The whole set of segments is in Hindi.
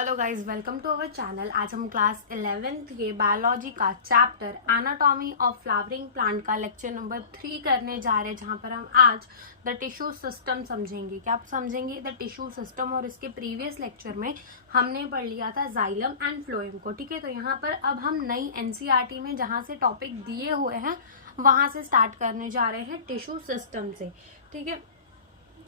Hello guys, welcome to our channel. आज हम क्लास 11th के बायोलॉजी का chapter anatomy of flowering plant का लेक्चर नंबर 3 करने जा रहे हैं, जहां पर हम आज द टिश्यू सिस्टम समझेंगे। क्या आप समझेंगे द टिश्यू सिस्टम? और इसके प्रीवियस लेक्चर में हमने पढ़ लिया था जाइलम एंड फ्लोएम को। ठीक है, तो यहाँ पर अब हम नई एनसीईआरटी में जहाँ से टॉपिक दिए हुए हैं वहां से स्टार्ट करने जा रहे हैं टिश्यू सिस्टम से। ठीक है,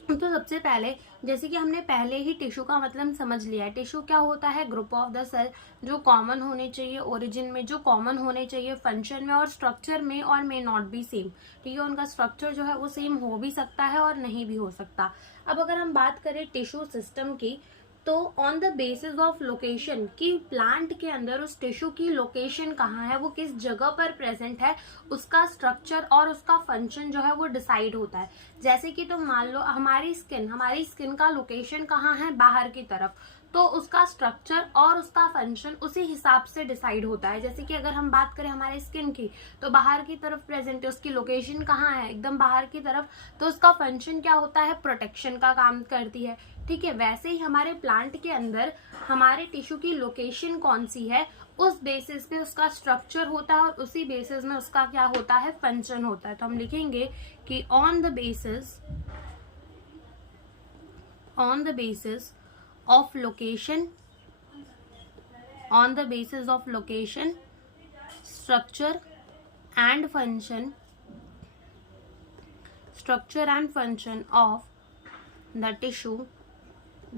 तो सबसे पहले जैसे कि हमने पहले ही टिश्यू का मतलब समझ लिया है। टिश्यू क्या होता है? ग्रुप ऑफ द सेल जो कॉमन होने चाहिए, ओरिजिन में जो कॉमन होने चाहिए, फंक्शन में और स्ट्रक्चर में और मे नॉट बी सेम। ठीक है, उनका स्ट्रक्चर जो है वो सेम हो भी सकता है और नहीं भी हो सकता। अब अगर हम बात करें टिश्यू सिस्टम की, तो on the basis of location कि प्लांट के अंदर उस टिश्यू की लोकेशन कहाँ है, वो किस जगह पर प्रेजेंट है, उसका स्ट्रक्चर और उसका फंक्शन जो है वो डिसाइड होता है। जैसे कि तुम मान लो हमारी स्किन का लोकेशन कहाँ है, बाहर की तरफ, तो उसका स्ट्रक्चर और उसका फंक्शन उसी हिसाब से डिसाइड होता है। जैसे कि अगर हम बात करें हमारे स्किन की, तो बाहर की तरफ प्रेजेंट है, उसकी लोकेशन कहाँ है, एकदम बाहर की तरफ, तो उसका फंक्शन क्या होता है, प्रोटेक्शन का काम करती है। ठीक है, वैसे ही हमारे प्लांट के अंदर हमारे टिश्यू की लोकेशन कौन सी है, उस बेसिस पे उसका स्ट्रक्चर होता है और उसी बेसिस में उसका क्या होता है, फंक्शन होता है। तो हम लिखेंगे कि on the basis of location, structure and function of the tissue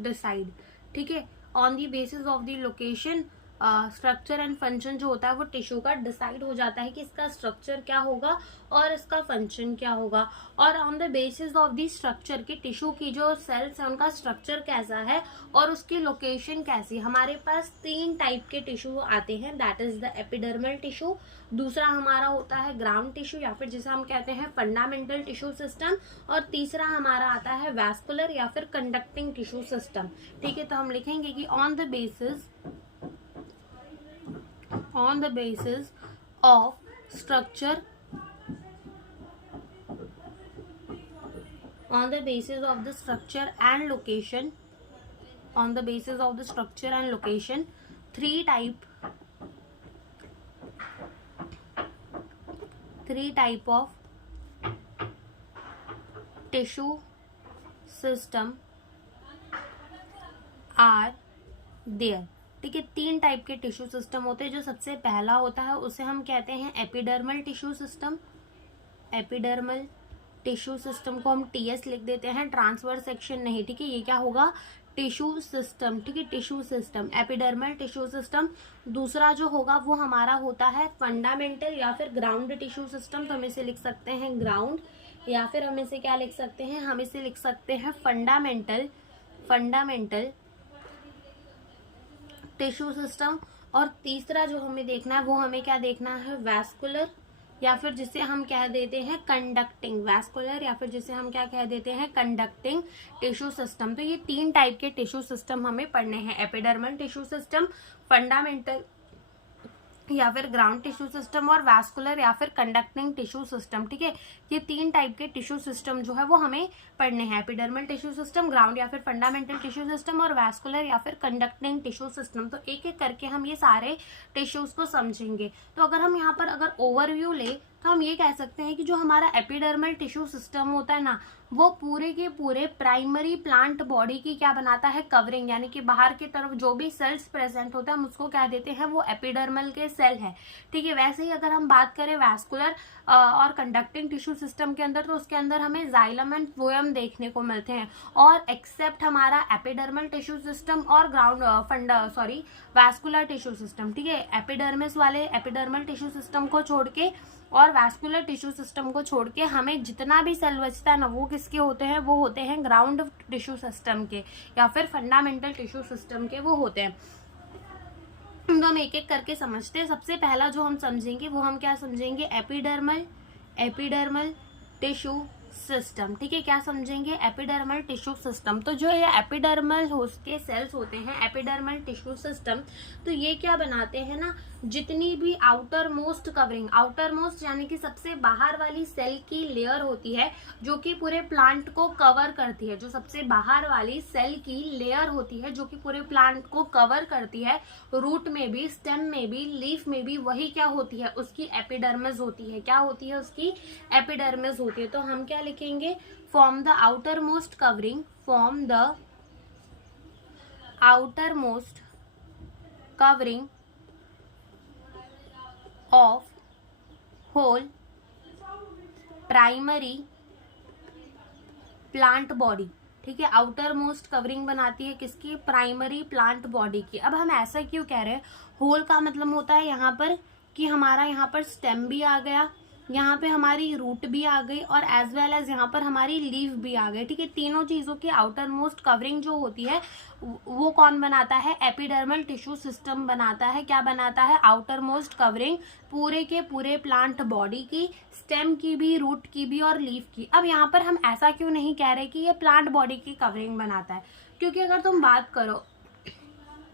decide। ठीक है, on the basis of the location structure and function जो होता है वो टिश्यू का डिसाइड हो जाता है कि इसका स्ट्रक्चर क्या होगा और इसका फंक्शन क्या होगा। और on the basis of the structure की टिश्यू की जो सेल्स है उनका स्ट्रक्चर कैसा है और उसकी लोकेशन कैसी। हमारे पास 3 टाइप के टिश्यू आते हैं, that is the epidermal tissue, दूसरा हमारा होता है ग्राउंड टिश्यू या फिर जिसे हम कहते हैं फंडामेंटल टिश्यू सिस्टम, और तीसरा हमारा आता है वैस्कुलर या फिर कंडक्टिंग टिश्यू सिस्टम। ठीक है, तो हम लिखेंगे कि on the basis of structure and location, three type of tissue system are there। ठीक है, 3 टाइप के टिश्यू सिस्टम होते हैं। जो सबसे पहला होता है उसे हम कहते हैं epidermal tissue system. Epidermal tissue system को हम टीएस लिख देते हैं, ट्रांसवर्स सेक्शन नहीं। ठीक है, ये क्या होगा, टिश्यू सिस्टम। ठीक है, tissue system, epidermal tissue system. दूसरा जो होगा वो हमारा होता है फंडामेंटल या फिर ग्राउंड टिश्यू सिस्टम। तो हम इसे लिख सकते हैं ग्राउंड, या फिर हम इसे क्या लिख सकते हैं, हम इसे लिख सकते हैं फंडामेंटल टिश्यू सिस्टम। और तीसरा जो हमें देखना है वो हमें क्या देखना है, वैस्कुलर या फिर जिसे हम कह देते हैं कंडक्टिंग, वैस्कुलर या फिर जिसे हम क्या कह देते हैं, कंडक्टिंग टिश्यू सिस्टम। तो ये 3 टाइप के टिश्यू सिस्टम हमें पढ़ने हैं, एपिडर्मल टिश्यू सिस्टम, फंडामेंटल या फिर ग्राउंड टिश्यू सिस्टम और वैस्कुलर या फिर कंडक्टिंग टिश्यू सिस्टम। ठीक है, ये 3 टाइप के टिश्यू सिस्टम जो है वो हमें पढ़ने हैं, एपिडर्मल टिश्यू सिस्टम, ग्राउंड या फिर फंडामेंटल टिश्यू सिस्टम और वैस्कुलर या फिर कंडक्टिंग टिश्यू सिस्टम। तो एक एक करके हम ये सारे टिश्यूज को समझेंगे। तो अगर हम यहाँ पर अगर ओवरव्यू ले तो हम ये कह सकते हैं कि जो हमारा एपिडर्मल टिश्यू सिस्टम होता है ना, वो पूरे के पूरे प्राइमरी प्लांट बॉडी की क्या बनाता है, कवरिंग, यानी कि बाहर की तरफ जो भी सेल्स प्रेजेंट होता है हम उसको क्या देते हैं, वो एपिडर्मल के सेल है। ठीक है, वैसे ही अगर हम बात करें वैस्कुलर और कंडक्टिंग टिश्यू सिस्टम के अंदर, तो उसके अंदर हमें जाइलम एंड फ्लोएम देखने को मिलते हैं। और एक्सेप्ट हमारा एपिडर्मल टिश्यू सिस्टम और वैस्कुलर टिश्यू सिस्टम। ठीक है, एपिडर्मिस वाले एपिडर्मल टिश्यू सिस्टम को छोड़ के और वैस्कुलर टिश्यू सिस्टम को छोड़ के हमें जितना भी सेल बचता है ना, वो किसके होते हैं, वो होते हैं ग्राउंड टिश्यू सिस्टम के या फिर फंडामेंटल टिश्यू सिस्टम के वो होते हैं। तो हम एक एक करके समझते हैं। सबसे पहला जो हम समझेंगे वो हम क्या समझेंगे, एपिडर्मल टिश्यू सिस्टम। ठीक है, क्या समझेंगे? Epidermal tissue system. तो जो ये एपिडर्मल के सेल्स होते हैं, एपिडर्मल टिश्यू सिस्टम, तो ये क्या बनाते हैं ना, जितनी भी outer most covering, outer most यानी कि सबसे बाहर वाली सेल की लेयर होती है जो कि पूरे प्लांट को कवर करती है, जो सबसे बाहर वाली सेल की लेयर होती है जो कि पूरे प्लांट को कवर करती है, रूट में भी, स्टेम में भी, लीफ में भी, वही क्या होती है, उसकी एपिडर्मिस होती है। क्या होती है? उसकी एपिडर्मिस होती है। तो हम क्या लिखेंगे? Form the outer most covering, form the outer most covering of whole primary plant body. ठीक है, आउटर मोस्ट कवरिंग बनाती है किसकी? प्राइमरी प्लांट बॉडी की। अब हम ऐसा क्यों कह रहे हैं? होल का मतलब होता है यहाँ पर कि हमारा यहाँ पर स्टेम भी आ गया, यहाँ पे हमारी रूट भी आ गई, और एज वेल एज यहाँ पर हमारी लीफ भी आ गई। ठीक है, तीनों चीजों की आउटर मोस्ट कवरिंग जो होती है वो कौन बनाता है? एपिडर्मल टिश्यू सिस्टम बनाता है। क्या बनाता है? आउटर मोस्ट कवरिंग पूरे के पूरे प्लांट बॉडी की, स्टेम की भी, रूट की भी और लीफ की। अब यहाँ पर हम ऐसा क्यों नहीं कह रहे कि ये प्लांट बॉडी की कवरिंग बनाता है? क्योंकि अगर तुम बात करो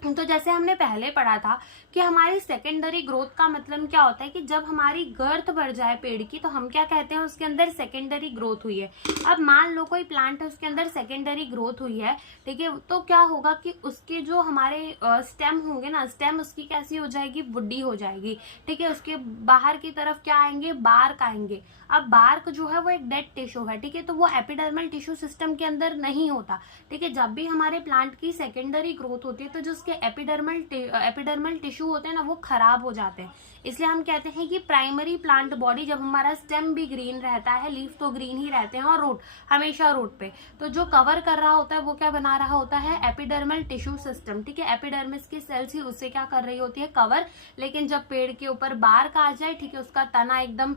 तो जैसे हमने पहले पढ़ा था कि हमारी सेकेंडरी ग्रोथ का मतलब क्या होता है कि जब हमारी गर्थ बढ़ जाए पेड़ की तो हम क्या कहते हैं? उसके अंदर सेकेंडरी ग्रोथ हुई है। अब मान लो कोई प्लांट है, उसके अंदर सेकेंडरी ग्रोथ हुई है, ठीक है, तो क्या होगा कि उसके जो हमारे स्टेम होंगे ना, स्टेम उसकी कैसी हो जाएगी? वुडी हो जाएगी। ठीक है, उसके बाहर की तरफ क्या आएंगे? बार्क आएंगे। अब बार्क जो है वो एक डेड टिश्यू है। ठीक है, तो वो एपिडर्मल टिश्यू सिस्टम के अंदर नहीं होता। ठीक है, जब भी हमारे प्लांट की सेकेंडरी ग्रोथ होती है तो जो उसके एपिडर्मल टिश्यू होते हैं ना, वो खराब हो जाते हैं। इसलिए हम कहते हैं कि प्राइमरी प्लांट बॉडी, जब हमारा स्टेम भी ग्रीन रहता है, लीफ तो ग्रीन ही रहते हैं, और रूट हमेशा रूट पे, तो जो कवर कर रहा होता है वो क्या बना रहा होता है? Epidermal tissue system. ठीक है, एपिडर्मिस की सेल्स ही उससे क्या कर रही होती है? कवर। लेकिन जब पेड़ के ऊपर बार्क आ जाए, ठीक है, उसका तना एकदम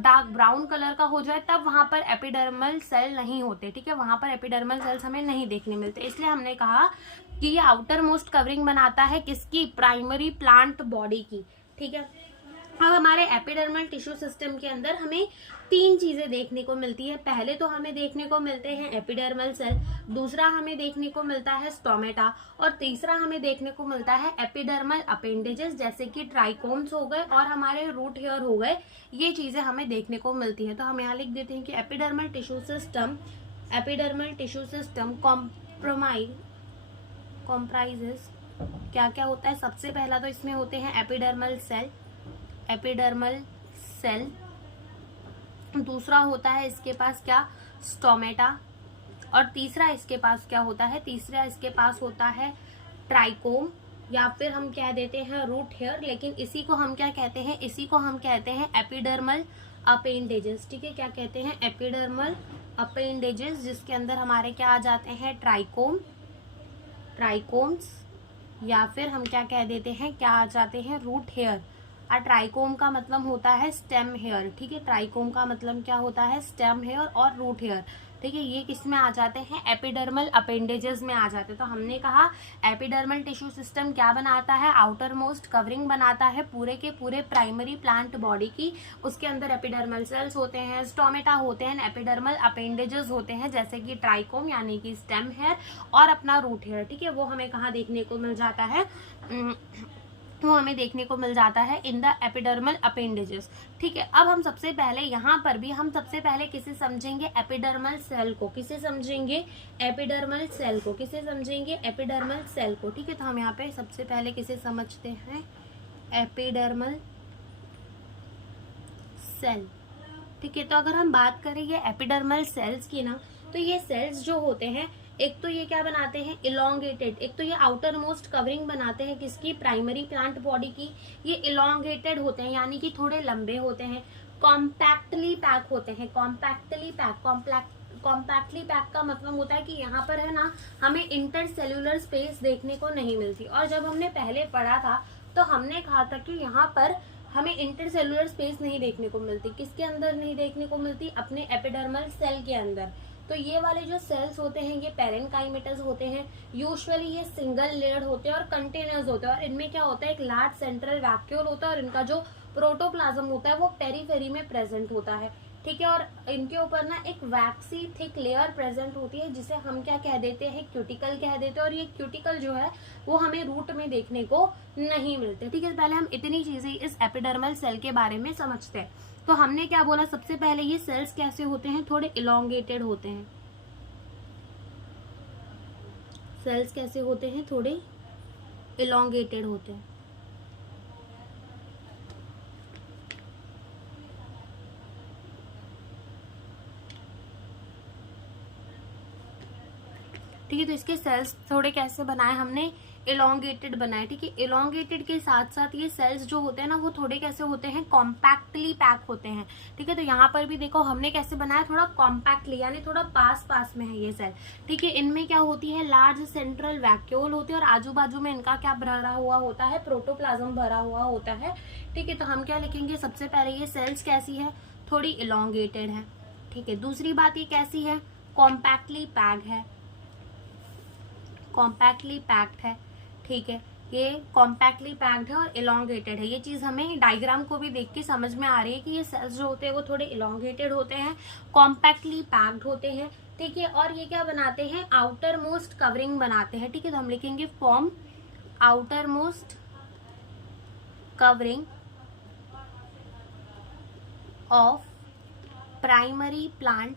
डार्क ब्राउन कलर का हो जाए, तब वहां पर एपिडर्मल सेल नहीं होते। ठीक है, वहां पर एपिडर्मल सेल्स हमें नहीं देखने मिलते। इसलिए हमने कहा कि ये आउटर मोस्ट कवरिंग बनाता है किसकी? प्राइमरी प्लांट बॉडी की। ठीक है, अब हमारे एपिडर्मल टिश्यू सिस्टम के अंदर हमें तीन चीजें देखने को मिलती है। पहले तो हमें देखने को मिलते हैं एपिडर्मल सेल, दूसरा हमें देखने को मिलता है स्टोमेटा, और तीसरा हमें देखने को मिलता है एपिडर्मल अपेंडेजेस, जैसे कि ट्राइकोम्स हो गए और हमारे रूट हेयर हो गए। ये चीजें हमें देखने को मिलती हैं। तो हम यहाँ लिख देते हैं कि एपिडर्मल टिश्यू सिस्टम कॉम्प्राइजेस क्या क्या होता है? सबसे पहला तो इसमें होते हैं एपिडर्मल सेल, दूसरा होता है इसके पास क्या? स्टोमेटा, और तीसरा इसके पास क्या होता है? तीसरा इसके पास होता है ट्राइकोम, या फिर हम कह देते हैं रूट हेयर। लेकिन इसी को हम क्या कहते हैं? इसी को हम कहते हैं एपिडर्मल अपेंडेजेस। ठीक है, क्या कहते हैं? एपिडर्मल अपेंडेजेस, जिसके अंदर हमारे क्या आ जाते हैं? ट्राइकोम्स, या फिर हम क्या कह देते हैं? क्या आ जाते हैं? Root hair. और ट्राइकोम का मतलब होता है स्टेम हेयर। ठीक है, ट्राइकोम का मतलब क्या होता है? स्टेम हेयर और रूट हेयर। ठीक है, ये किस में आ जाते हैं? एपिडर्मल अपेंडेजेस में आ जाते हैं। तो हमने कहा एपिडर्मल टिश्यू सिस्टम क्या बनाता है? आउटर मोस्ट कवरिंग बनाता है पूरे के पूरे प्राइमरी प्लांट बॉडी की। उसके अंदर एपिडर्मल सेल्स होते हैं, स्टोमेटा होते हैं, एपिडर्मल अपेंडेजेस होते हैं, जैसे कि ट्राइकोम यानी कि स्टेम हेयर और अपना रूट हेयर। ठीक है, वो हमें कहाँ देखने को मिल जाता है? वो हमें देखने को मिल जाता है इन द एपिडर्मल अपेंडेजेस। ठीक है, अब हम सबसे पहले यहाँ पर भी हम सबसे पहले किसे समझेंगे? एपिडर्मल सेल को। किसे समझेंगे? एपिडर्मल सेल को। किसे समझेंगे? एपिडर्मल सेल को। ठीक है, तो हम यहाँ पे सबसे पहले किसे समझते हैं? Epidermal cell. ठीक है, तो अगर हम बात करें ये एपिडर्मल सेल्स की ना, तो ये सेल्स जो होते हैं, एक तो ये क्या बनाते हैं? इलोंगेटेड। एक तो ये आउटर मोस्ट कवरिंग बनाते हैं किसकी? प्राइमरी प्लांट बॉडी की। ये इलोंगेटेड होते हैं, यानी कि थोड़े लंबे होते हैं। कॉम्पैक्टली पैक होते हैं। कॉम्पैक्टली पैक का मतलब होता है कि यहाँ पर है ना, हमें इंटरसेल्यूलर स्पेस देखने को नहीं मिलती। और जब हमने पहले पढ़ा था तो हमने कहा था कि यहाँ पर हमें इंटरसेल्यूलर स्पेस नहीं देखने को मिलती। किसके अंदर नहीं देखने को मिलती? अपने एपिडर्मल सेल के अंदर। तो ये वाले जो सेल्स होते हैं ये पैरेनकाइमेटस होते हैं। यूजुअली ये सिंगल लेयर्ड होते हैं और कंटेनर्स होते हैं, और इनमें क्या होता है? एक लार्ज सेंट्रल वैक्यूल होता है, और इनका जो प्रोटोप्लाज्म होता है वो पेरीफेरी में प्रेजेंट होता है। ठीक है, और इनके ऊपर ना एक वैक्सी थिक लेयर प्रेजेंट होती है जिसे हम क्या कह देते हैं, क्यूटिकल कह देते हैं। और ये क्यूटिकल जो है वो हमें रूट में देखने को नहीं मिलते। ठीक है, पहले हम इतनी चीजें इस एपिडर्मल सेल के बारे में समझते हैं। तो हमने क्या बोला, सबसे पहले ये सेल्स कैसे होते हैं, थोड़े इलोंगेटेड होते हैं। सेल्स कैसे होते हैं, थोड़े इलोंगेटेड होते हैं। ठीक है, तो इसके सेल्स थोड़े कैसे बनाए हमने, इलोंगेटेड बनाए। ठीक है, इलोंगेटेड के साथ साथ ये सेल्स जो होते हैं ना वो थोड़े कैसे होते हैं, कॉम्पैक्टली पैक होते हैं। ठीक है, तो यहाँ पर भी देखो हमने कैसे बनाया, थोड़ा कॉम्पैक्टली, यानी थोड़ा पास पास में है ये सेल। ठीक है, इनमें क्या होती है, लार्ज सेंट्रल वैक्यूल होती है और आजू बाजू में इनका क्या भरा हुआ होता है, प्रोटोप्लाज्म भरा हुआ होता है। ठीक है, तो हम क्या लिखेंगे, सबसे पहले ये सेल्स कैसी है, थोड़ी इलोंगेटेड है। ठीक है, दूसरी बात ये कैसी है, कॉम्पैक्टली पैक्ड है, कॉम्पैक्टली पैक्ड है। ठीक है, ये कॉम्पैक्टली पैक्ड है और इलोंगेटेड है। ये चीज हमें डायग्राम को भी देख के समझ में आ रही है कि ये सेल्स जो होते हैं वो थोड़े इलोंगेटेड होते हैं, कॉम्पैक्टली पैक्ड होते हैं। ठीक है, और ये क्या बनाते हैं, आउटर मोस्ट कवरिंग बनाते हैं। ठीक है, तो हम लिखेंगे form outer most covering of primary plant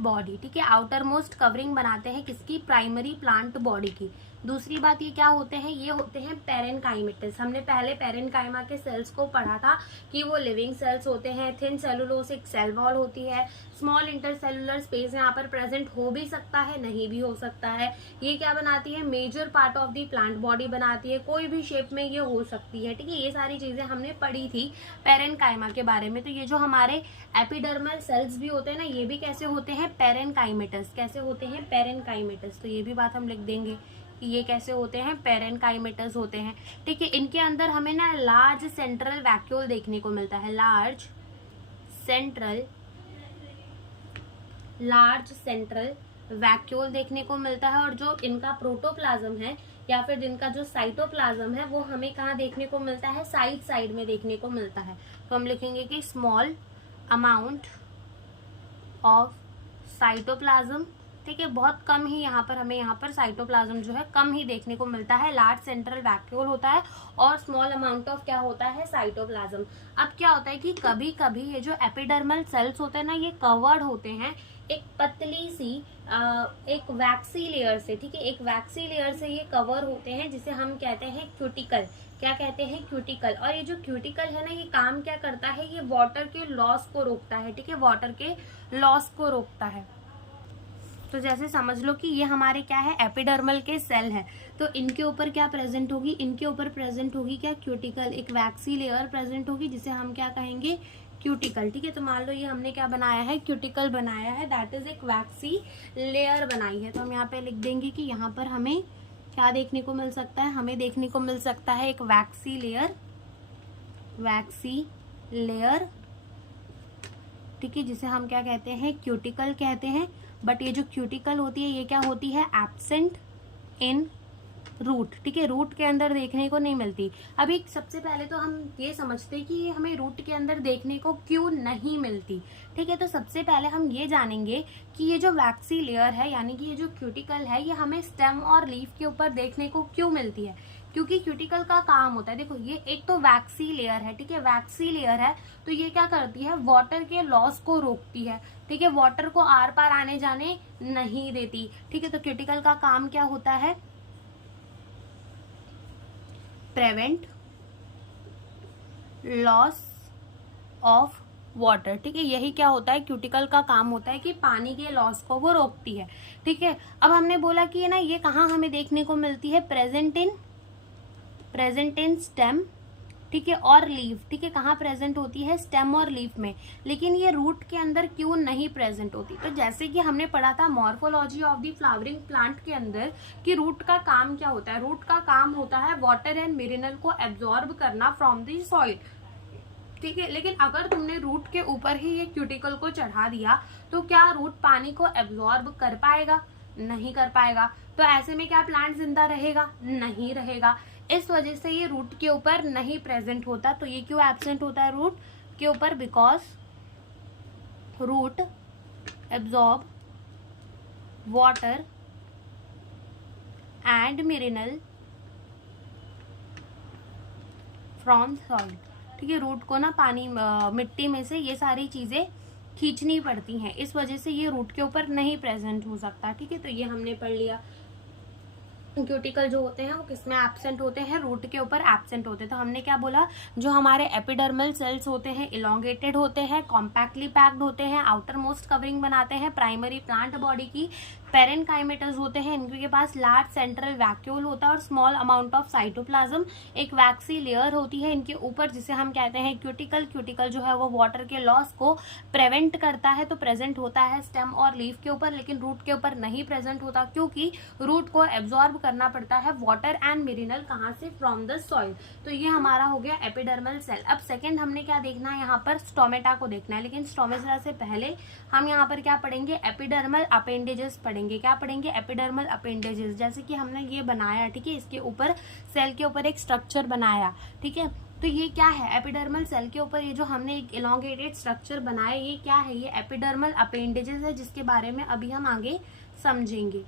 body. ठीक है, आउटर मोस्ट कवरिंग बनाते हैं किसकी, प्राइमरी प्लांट बॉडी की। दूसरी बात ये क्या होते हैं, ये होते हैं पेरेनकाइमेटस। हमने पहले पेरेनकाइमा के सेल्स को पढ़ा था कि वो लिविंग सेल्स होते हैं, थिन सेलुलोसिक सेल वॉल होती है, स्मॉल इंटरसेलुलर स्पेस यहाँ पर प्रेजेंट हो भी सकता है, नहीं भी हो सकता है। ये क्या बनाती है, major part of the plant body बनाती है, कोई भी शेप में ये हो सकती है। ठीक है, ये सारी चीजें हमने पढ़ी थी पेरेनकाइमा के बारे में। तो ये जो हमारे एपिडर्मल सेल्स भी होते हैं ना, ये भी कैसे होते हैं, पेरेनकाइमेटस। कैसे होते हैं, पेरेनकाइमेटस। तो ये भी बात हम लिख देंगे, ये कैसे होते हैं, पेरेनकाइमेटस होते हैं। ठीक है, इनके अंदर हमें ना लार्ज सेंट्रल वैक्यूल देखने को मिलता है, लार्ज सेंट्रल वैक्यूल देखने को मिलता है। और जो इनका प्रोटोप्लाज्म है या फिर जिनका जो साइटोप्लाज्म है वो हमें कहाँ देखने को मिलता है, साइड में देखने को मिलता है। तो हम लिखेंगे कि स्मॉल अमाउंट ऑफ साइटोप्लाज्म। ठीक है, बहुत कम ही यहाँ पर हमें यहाँ पर साइटोप्लाज्म जो है कम ही देखने को मिलता है। लार्ज सेंट्रल वैक्यूल होता है और स्मॉल अमाउंट ऑफ क्या होता है, साइटोप्लाज्म। अब क्या होता है कि कभी कभी ये जो एपिडर्मल सेल्स होते हैं ना, ये कवर्ड होते हैं एक पतली सी एक वैक्सी लेयर से। ठीक है, एक वैक्सी लेयर से ये कवर होते हैं जिसे हम कहते हैं क्यूटिकल। क्या कहते हैं, क्यूटिकल। और ये जो क्यूटिकल है ना, ये काम क्या करता है, ये वाटर के लॉस को रोकता है। ठीक है, वाटर के लॉस को रोकता है। तो जैसे समझ लो कि ये हमारे क्या है, एपिडर्मल के सेल है। तो इनके ऊपर क्या प्रेजेंट होगी, इनके ऊपर प्रेजेंट होगी क्या, क्यूटिकल, एक वैक्सी लेयर प्रेजेंट होगी जिसे हम क्या कहेंगे, क्यूटिकल। ठीक है, तो मान लो ये हमने क्या बनाया है, क्यूटिकल बनाया है, दैट इज एक वैक्सी लेयर बनाई है। तो हम यहाँ पे लिख देंगे कि यहाँ पर हमें क्या देखने को मिल सकता है, हमें देखने को मिल सकता है एक वैक्सी लेयर। ठीक है, जिसे हम क्या कहते हैं, क्यूटिकल कहते हैं। बट ये जो क्यूटिकल होती है ये क्या होती है, एब्सेंट इन रूट। ठीक है, रूट के अंदर देखने को नहीं मिलती। अभी सबसे पहले तो हम ये समझते हैं कि ये हमें रूट के अंदर देखने को क्यों नहीं मिलती। ठीक है, तो सबसे पहले हम ये जानेंगे कि ये जो वैक्सी लेयर है यानी कि ये जो क्यूटिकल है ये हमें स्टेम और लीफ के ऊपर देखने को क्यों मिलती है। क्योंकि क्यूटिकल का काम होता है, देखो ये एक तो वैक्सी लेयर है। ठीक है, वैक्सी लेयर है तो ये क्या करती है, वाटर के लॉस को रोकती है। ठीक है, वाटर को आर पार आने जाने नहीं देती। ठीक है, तो क्यूटिकल का काम क्या होता है, प्रिवेंट लॉस ऑफ वाटर। ठीक है, यही क्या होता है, क्यूटिकल का काम होता है कि पानी के लॉस को वो रोकती है। ठीक है, अब हमने बोला कि ना ये कहाँ हमें देखने को मिलती है, प्रेजेंट इन स्टेम। ठीक है, और लीफ। ठीक है, कहाँ प्रेजेंट होती है, स्टेम और लीफ में। लेकिन ये रूट के अंदर क्यों नहीं प्रेजेंट होती। तो जैसे कि हमने पढ़ा था morphology of the flowering plant के अंदर कि रूट का काम क्या होता है, रूट का काम होता है वाटर एंड मिनरल को एब्जॉर्ब करना फ्रॉम द सॉइल। ठीक है, लेकिन अगर तुमने रूट के ऊपर ही ये क्यूटिकल को चढ़ा दिया तो क्या रूट पानी को एब्जॉर्ब कर पाएगा, नहीं कर पाएगा। तो ऐसे में क्या प्लांट जिंदा रहेगा, नहीं रहेगा। इस वजह से ये रूट के ऊपर नहीं प्रेजेंट होता। तो ये क्यों एब्सेंट होता है रूट के ऊपर, because root absorb water and mineral from soil. ठीक है, रूट को ना पानी मिट्टी में से ये सारी चीजें खींचनी पड़ती हैं, इस वजह से ये रूट के ऊपर नहीं प्रेजेंट हो सकता। ठीक है, तो ये हमने पढ़ लिया। क्यूटिकल जो होते हैं वो किसमें एब्सेंट होते हैं, रूट के ऊपर एब्सेंट होते हैं। तो हमने क्या बोला, जो हमारे एपिडर्मल सेल्स होते हैं इलोंगेटेड होते हैं, कॉम्पैक्टली पैक्ड होते हैं, आउटर मोस्ट कवरिंग बनाते हैं प्राइमरी प्लांट बॉडी की। पेरेनकाइमेटस होते हैं, इनके पास लार्ज सेंट्रल वैक्यूल होता है और स्मॉल अमाउंट ऑफ साइटोप्लाज्म, एक वैक्सी लेयर होती है इनके ऊपर जिसे हम कहते हैं क्यूटिकल। क्यूटिकल जो है वो वाटर के लॉस को प्रिवेंट करता है, तो प्रेजेंट होता है स्टेम और लीफ के ऊपर, लेकिन रूट के ऊपर नहीं प्रेजेंट होता, क्योंकि रूट को एब्जॉर्ब करना पड़ता है वाटर एंड मिनरल, कहाँ से, फ्रॉम द सॉइल। तो ये हमारा हो गया एपिडर्मल सेल। अब सेकंड हमने क्या देखना है, यहाँ पर स्टोमेटा को देखना है, लेकिन स्टोमेटा से पहले हम यहाँ पर क्या पढ़ेंगे, एपिडर्मल अपेंडेजेस पढ़ेंगे। क्या पढ़ेंगे, एपिडर्मल अपेंडेजेस। जैसे कि हमने ये बनाया, ठीक है, इसके ऊपर सेल के ऊपर एक स्ट्रक्चर बनाया। ठीक है, तो ये क्या है, एपिडर्मल सेल के ऊपर ये जो हमने एक इलोंगेटेड स्ट्रक्चर बनाया, ये क्या है, ये एपिडर्मल अपेंडेजेस है, जिसके बारे में अभी हम आगे समझेंगे।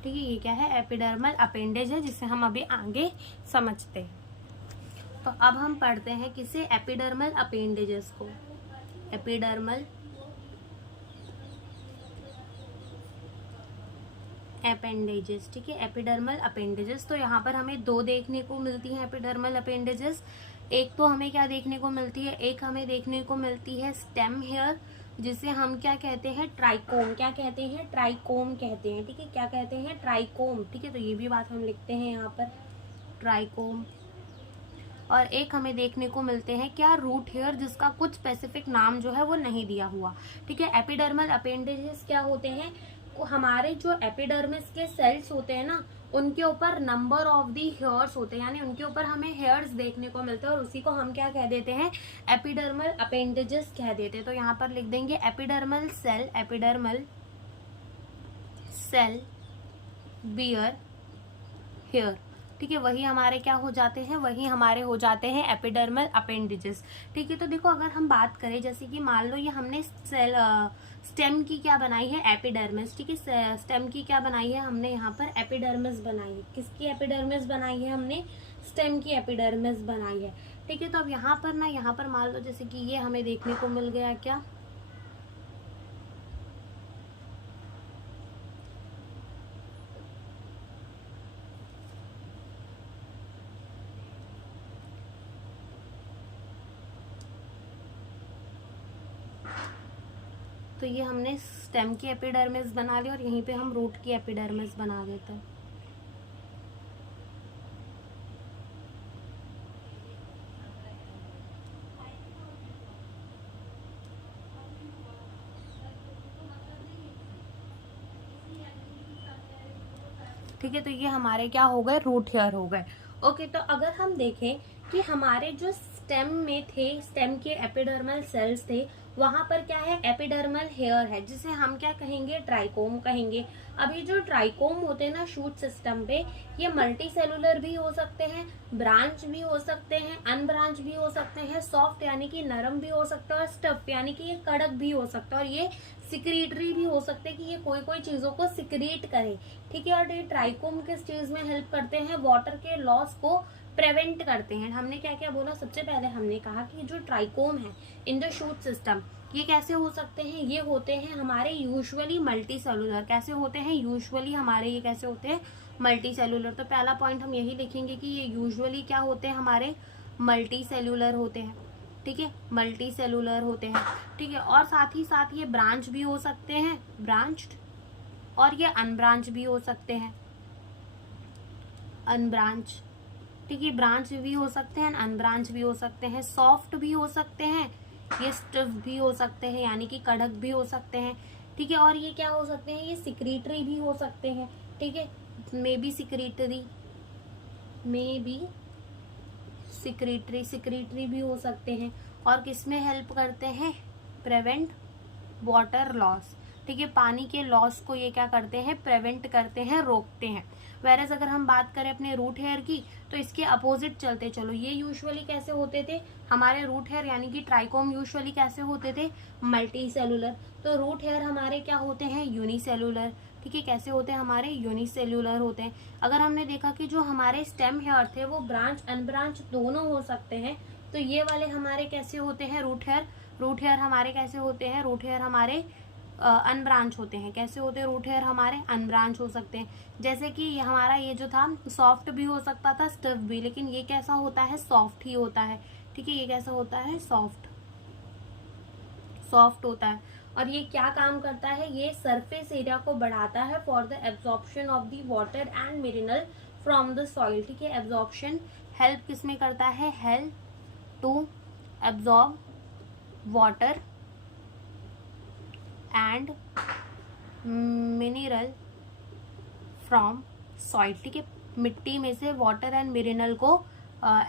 ठीक है, ये क्या है, एपिडर्मल अपेंडेज है, जिसे हम अभी आगे समझते हैं। तो अब हम पढ़ते हैं किसे, एपिडर्मल अपेंडेजेस को। एपिडर्मल अपेंडेजेस, ठीक है, एपिडर्मल अपेंडेजेस। तो यहाँ पर हमें दो देखने को मिलती हैं एपिडर्मल अपेंडेजेस। एक तो हमें क्या देखने को मिलती है, एक हमें देखने को मिलती है स्टेम हेयर, जिसे हम क्या कहते हैं, ट्राइकोम। क्या कहते हैं, ट्राइकोम कहते हैं। ठीक है, क्या कहते हैं, ट्राइकोम। ठीक है, तो ये भी बात हम लिखते हैं यहाँ पर, ट्राइकोम। और एक हमें देखने को मिलते हैं क्या, रूट हेयर, जिसका कुछ स्पेसिफिक नाम जो है वो नहीं दिया हुआ। ठीक है, एपिडर्मल अपेंडेजेस क्या होते हैं, हमारे जो एपिडर्मिस के सेल्स होते हैं ना, उनके ऊपर नंबर ऑफ दी हेयर्स होते हैं, यानी उनके ऊपर हमें हेयर्स देखने को मिलते हैं, और उसी को हम क्या कह देते हैं, एपिडर्मल अपेंडेजेस कह देते हैं। तो यहाँ पर लिख देंगे epidermal cell, epidermal cell bear hair. ठीक है, वही हमारे क्या हो जाते हैं, वही हमारे हो जाते हैं एपिडर्मल अपेंडेजेस। ठीक है, तो देखो अगर हम बात करें, जैसे कि मान लो ये हमने सेल स्टेम की क्या बनाई है, एपिडर्मिस। ठीक है, स्टेम की क्या बनाई है हमने, यहाँ पर एपिडर्मिस बनाई है। किसकी एपिडर्मिस बनाई है हमने, स्टेम की एपिडर्मिस बनाई है। ठीक है, तो अब यहाँ पर ना, यहाँ पर मान लो जैसे कि ये हमें देखने को मिल गया क्या, तो ये हमने स्टेम की एपिडर्मिस बना ली, और यहीं पे हम रूट की एपिडर्मिस बना देते हैं। ठीक है, तो ये हमारे क्या हो गए, रूट हेयर हो गए। ओके, तो अगर हम देखें कि हमारे जो स्टेम में थे, स्टेम के एपिडर्मल सेल्स थे, वहां पर क्या है, एपिडर्मल हेयर है, जिसे हम क्या कहेंगे, ट्राइकोम कहेंगे। अभी जो ट्राइकोम होते हैं ना शूट सिस्टम पे, ये मल्टी सेलुलर भी हो सकते हैं, ब्रांच भी हो सकते हैं, अनब्रांच भी हो सकते हैं, सॉफ्ट यानी कि नरम भी हो सकता है, और स्टफ यानी कि ये कड़क भी हो सकता है, और ये सिक्रीटरी भी हो सकते हैं कि ये कोई कोई चीजों को सिक्रीट करे। ठीक है, और ये ट्राइकोम किस चीज में हेल्प करते हैं, वाटर के लॉस को प्रिवेंट करते हैं। हमने क्या क्या बोला, सबसे पहले हमने कहा कि जो ट्राइकोम है इन द शूट सिस्टम, ये कैसे हो सकते हैं, ये होते हैं हमारे यूजुअली मल्टी सेलुलर। कैसे होते हैं, यूजुअली हमारे ये कैसे होते हैं, मल्टी सेलुलर। तो पहला पॉइंट हम यही लिखेंगे कि ये यूजुअली क्या होते हैं, हमारे मल्टी सेलुलर होते हैं। ठीक है, मल्टी सेलुलर होते हैं। ठीक है, और साथ ही साथ ये ब्रांच भी हो सकते हैं, ब्रांच्ड, और ये अनब्रांच भी हो सकते हैं, अनब्रांच। ठीक है, ब्रांच भी हो सकते हैं, अनब्रांच भी हो सकते हैं, सॉफ्ट भी हो सकते हैं, ये स्टिफ भी हो सकते हैं, यानी कि कड़क भी हो सकते हैं। ठीक है, और ये क्या हो सकते हैं, ये सिक्रीटरी भी हो सकते हैं। ठीक है, may be secretory, may be secretory भी हो सकते हैं। और किस में हेल्प करते हैं, प्रिवेंट वाटर लॉस। ठीक है, पानी के लॉस को ये क्या करते हैं, प्रिवेंट करते हैं, रोकते हैं। वैरस अगर हम बात करें अपने रूट हेयर की तो इसके अपोजिट चलते चलो, ये यूजुअली कैसे होते थे हमारे रूट हेयर यानी कि ट्राइकोम यूजुअली कैसे होते थे, मल्टी सेलुलर। तो रूट हेयर हमारे क्या होते हैं, यूनिसेलुलर। ठीक है, कैसे होते हैं हमारे, यूनिसेल्युलर होते हैं। अगर हमने देखा कि जो हमारे स्टेम हेयर थे वो ब्रांच अनब्रांच दोनों हो सकते हैं, तो ये वाले हमारे कैसे होते हैं, रूट हेयर हमारे कैसे होते हैं, रूट हेयर हमारे अनब्रांच होते हैं। कैसे होते हैं, रूट हेयर हमारे अनब्रांच हो सकते हैं। जैसे कि ये हमारा ये जो था सॉफ्ट भी हो सकता था, स्टिफ भी, लेकिन ये कैसा होता है, सॉफ्ट ही होता है। ठीक है, ये कैसा होता है, सॉफ्ट होता है। और ये क्या काम करता है, ये सरफेस एरिया को बढ़ाता है for the absorption of the water and mineral from the soil. ठीक है, एब्जॉर्प्शन हेल्प किसमें करता है, help to absorb water and mineral from soil. ठीक है, मिट्टी में से वाटर एंड मिनरल को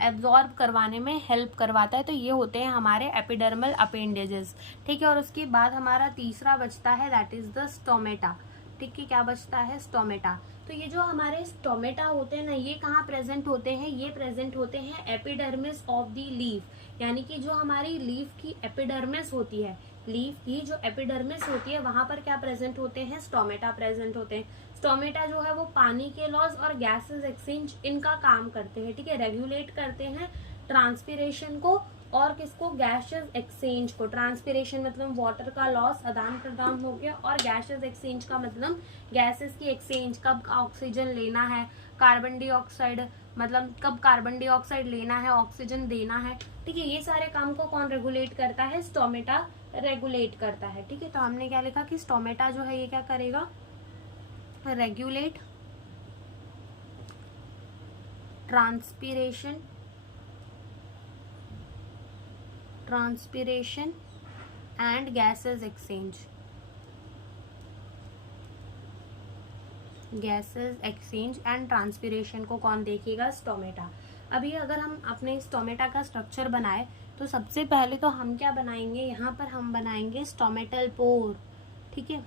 एब्जॉर्ब करवाने में हेल्प करवाता है। तो ये होते हैं हमारे एपिडर्मल अपेंडेजेस। ठीक है, और उसके बाद हमारा तीसरा बचता है दैट इज द स्टोमेटा। ठीक है, क्या बचता है, स्टोमेटा। तो ये जो हमारे स्टोमेटा होते हैं ना, ये कहाँ प्रेजेंट होते हैं, ये प्रेजेंट होते हैं एपिडर्मिस ऑफ द लीफ, यानी कि जो हमारी लीफ की एपिडर्मिस होती है, लीफ की जो एपिडर्मिस होती है वहां पर क्या प्रेजेंट होते हैं, स्टोमेटा प्रेजेंट होते हैं। स्टोमेटा जो है वो पानी के लॉस और गैसेस एक्सचेंज इनका काम करते हैं। ठीक है, रेगुलेट करते हैं ट्रांसपिरेशन को और किसको, गैसेस एक्सचेंज को। ट्रांसपिरेशन मतलब वाटर का लॉस, आदान प्रदान हो गया, और गैसेस एक्सचेंज का मतलब गैसेस की एक्सचेंज, कब ऑक्सीजन लेना है, कार्बन डाइऑक्साइड मतलब कब कार्बन डाइऑक्साइड लेना है, ऑक्सीजन देना है। ठीक है, ये सारे काम को कौन रेगुलेट करता है, स्टोमेटा रेगुलेट करता है। ठीक है, तो हमने क्या लिखा कि स्टोमेटा जो है ये क्या करेगा, regulate transpiration and gases exchange, and transpiration को कौन देखेगा, स्टोमेटा। अभी अगर हम अपने स्टोमेटा का स्ट्रक्चर बनाए तो सबसे पहले तो हम क्या बनाएंगे, यहाँ पर हम बनाएंगे स्टोमेटल पोर। ठीक है,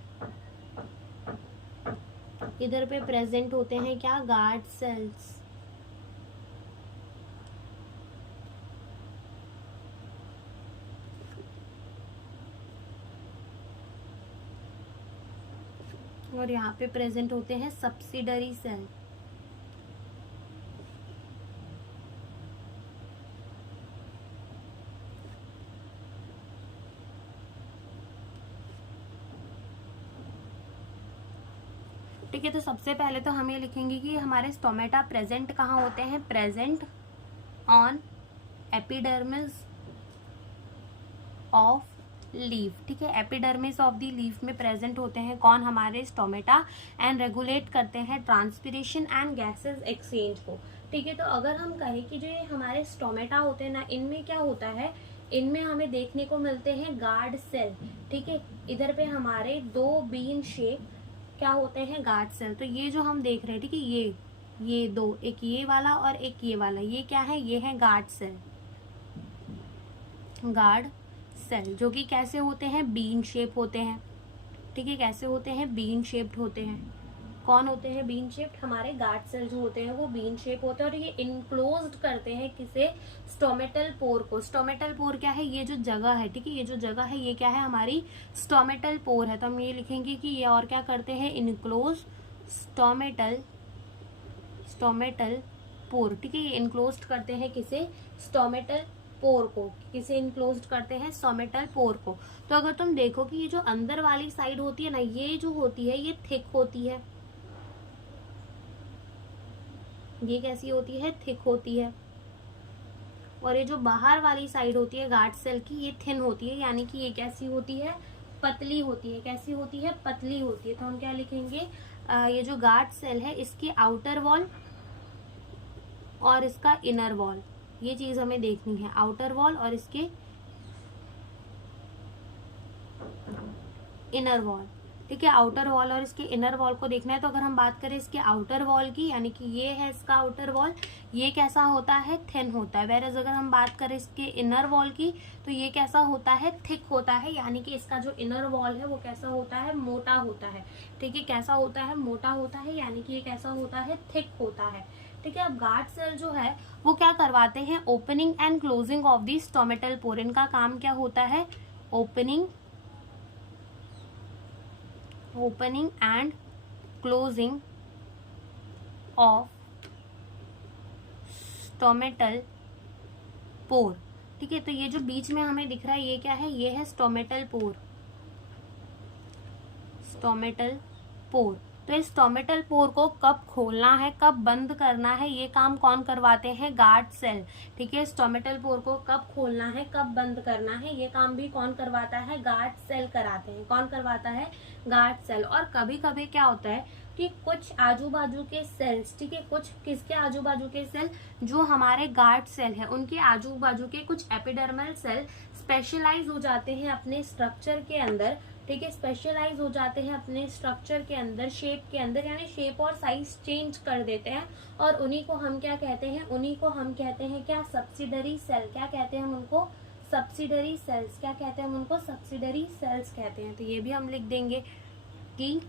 इधर पे प्रेजेंट होते हैं क्या, गार्ड सेल्स। और यहाँ पे प्रेजेंट होते हैं सब्सिडरी सेल। ठीक है, तो सबसे पहले तो हम ये लिखेंगे कि हमारे स्टोमेटा प्रेजेंट कहाँ होते हैं, present on epidermis of leaf. ठीक है, एपिडर्मिस ऑफ द लीफ में प्रेजेंट होते हैं कौन, हमारे स्टोमेटा, एंड रेगुलेट करते हैं ट्रांसपिरेशन एंड गैसेस एक्सचेंज को। ठीक है, तो अगर हम कहें कि जो ये हमारे स्टोमेटा होते हैं ना, इनमें क्या होता है, इनमें हमें देखने को मिलते हैं गार्ड सेल। ठीक है, इधर पे हमारे दो बीन शेप क्या होते हैं, गार्ड सेल। तो ये जो हम देख रहे हैं, ठीक है, ये दो, एक ये वाला और एक ये वाला, ये क्या है, ये है गार्ड सेल, जो कि कैसे होते हैं, बीन शेप होते हैं। ठीक है, कैसे होते हैं, बीन शेप्ड होते हैं। कौन होते हैं बीन शेप्ड, हमारे गार्ड सेल जो होते हैं वो बीन शेप होते हैं, और ये इनक्लोज्ड करते हैं किसे, स्टोमेटल पोर को। स्टोमेटल पोर क्या है, ये जो जगह है, ठीक है, ये जो जगह है ये क्या है, हमारी स्टोमेटल पोर है। तो हम ये लिखेंगे कि ये और क्या करते हैं, इनक्लोज स्टोमेटल पोर। ठीक है, ये इनक्लोज्ड करते हैं किसे, स्टोमेटल पोर को। किसे इनक्लोज्ड करते हैं, स्टोमेटल पोर को। तो अगर तुम देखो कि ये जो अंदर वाली साइड होती है ना, ये जो होती है ये थिक होती है, ये कैसी होती है, थिक होती है। और ये जो बाहर वाली साइड होती है गार्ड सेल की, ये थिन होती है, यानी कि ये कैसी होती है, पतली होती है। कैसी होती है, पतली होती है। तो हम क्या लिखेंगे, ये जो गार्ड सेल है इसकी आउटर वॉल और इसका इनर वॉल, ये चीज हमें देखनी है, आउटर वॉल और इसके इनर वॉल। ठीक है, आउटर वॉल और इसके इनर वॉल को देखना है। तो अगर हम बात करें इसके आउटर वॉल की, यानी कि ये है इसका आउटर वॉल, ये कैसा होता है, थिन होता है। वेरएज अगर हम बात करें इसके इनर वॉल की, तो ये कैसा होता है, थिक होता है, यानी कि इसका जो इनर वॉल है वो कैसा होता है, मोटा होता है। ठीक है, कैसा होता है, मोटा होता है, यानी कि ये कैसा होता है, थिक होता है। ठीक है, अब गार्ड सेल जो है वो क्या करवाते हैं, opening and closing of the stomatal pore. इनका काम क्या होता है, opening and closing of stomatal pore. ठीक है, तो ये जो बीच में हमें दिख रहा है ये क्या है, ये है स्टोमेटल पोर। स्टोमेटल पोर, तो इस स्टोमेटल पोर को कब खोलना है, कब बंद करना है, ये काम कौन करवाते हैं, गार्ड सेल। ठीक है, स्टोमेटल पोर को कब खोलना है, कब बंद करना है, ये काम भी कौन करवाता है, गार्ड सेल कराते हैं। कौन करवाता है, गार्ड सेल। और कभी कभी क्या होता है कि कुछ आजू बाजू के सेल्स, ठीक है, कुछ किसके आजू बाजू के सेल, जो हमारे गार्ड सेल है उनके आजू बाजू के कुछ एपिडर्मल सेल स्पेशलाइज हो जाते हैं अपने स्ट्रक्चर के अंदर। ठीक है, स्पेशलाइज हो जाते हैं अपने स्ट्रक्चर के अंदर, शेप के अंदर, यानी शेप और साइज चेंज कर देते हैं। और उन्हीं को हम क्या कहते हैं, उन्हीं को हम कहते हैं क्या, सब्सिडरी सेल। क्या कहते हैं हम उनको, सब्सिडरी सेल्स। क्या कहते हैं हम उनको, सब्सिडरी सेल्स कहते हैं। तो ये भी हम लिख देंगे कि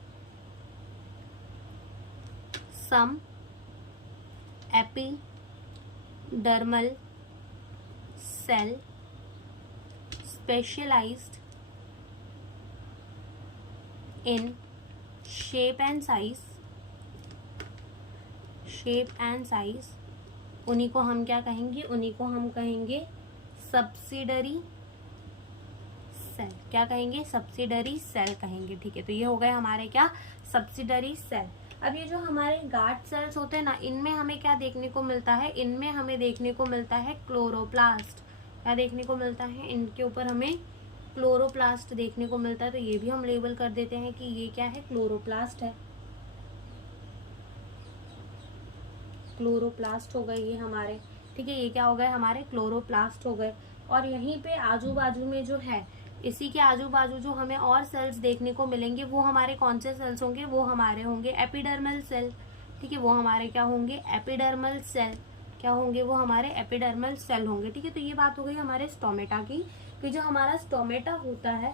some epidermal cell specialized in shape and size, उन्हीं को हम क्या कहेंगे, उन्हीं को हम कहेंगे सब्सिडरी सेल। क्या कहेंगे, सब्सिडरी सेल कहेंगे। ठीक है, तो ये हो गए हमारे क्या, सब्सिडरी सेल। अब ये जो हमारे गार्ड सेल्स होते हैं ना, इनमें हमें क्या देखने को मिलता है, इनमें हमें देखने को मिलता है क्लोरोप्लास्ट। क्या देखने को मिलता है, इनके ऊपर हमें क्लोरोप्लास्ट देखने को मिलता है। तो ये भी हम लेबल कर देते हैं कि ये क्या है, क्लोरोप्लास्ट है। क्लोरोप्लास्ट हो गए ये हमारे। ठीक है, ये क्या हो गए हमारे, क्लोरोप्लास्ट हो गए। और यहीं पे आजू बाजू में जो है, इसी के आजू बाजू जो हमें और सेल्स देखने को मिलेंगे वो हमारे कौन से सेल्स होंगे, वो हमारे होंगे एपिडर्मल सेल। ठीक है, वो हमारे क्या होंगे, एपिडर्मल सेल। क्या होंगे, वो हमारे एपिडर्मल सेल होंगे। ठीक है, तो ये बात हो गई हमारे स्टोमेटा की। कि जो हमारा स्टोमेटा होता है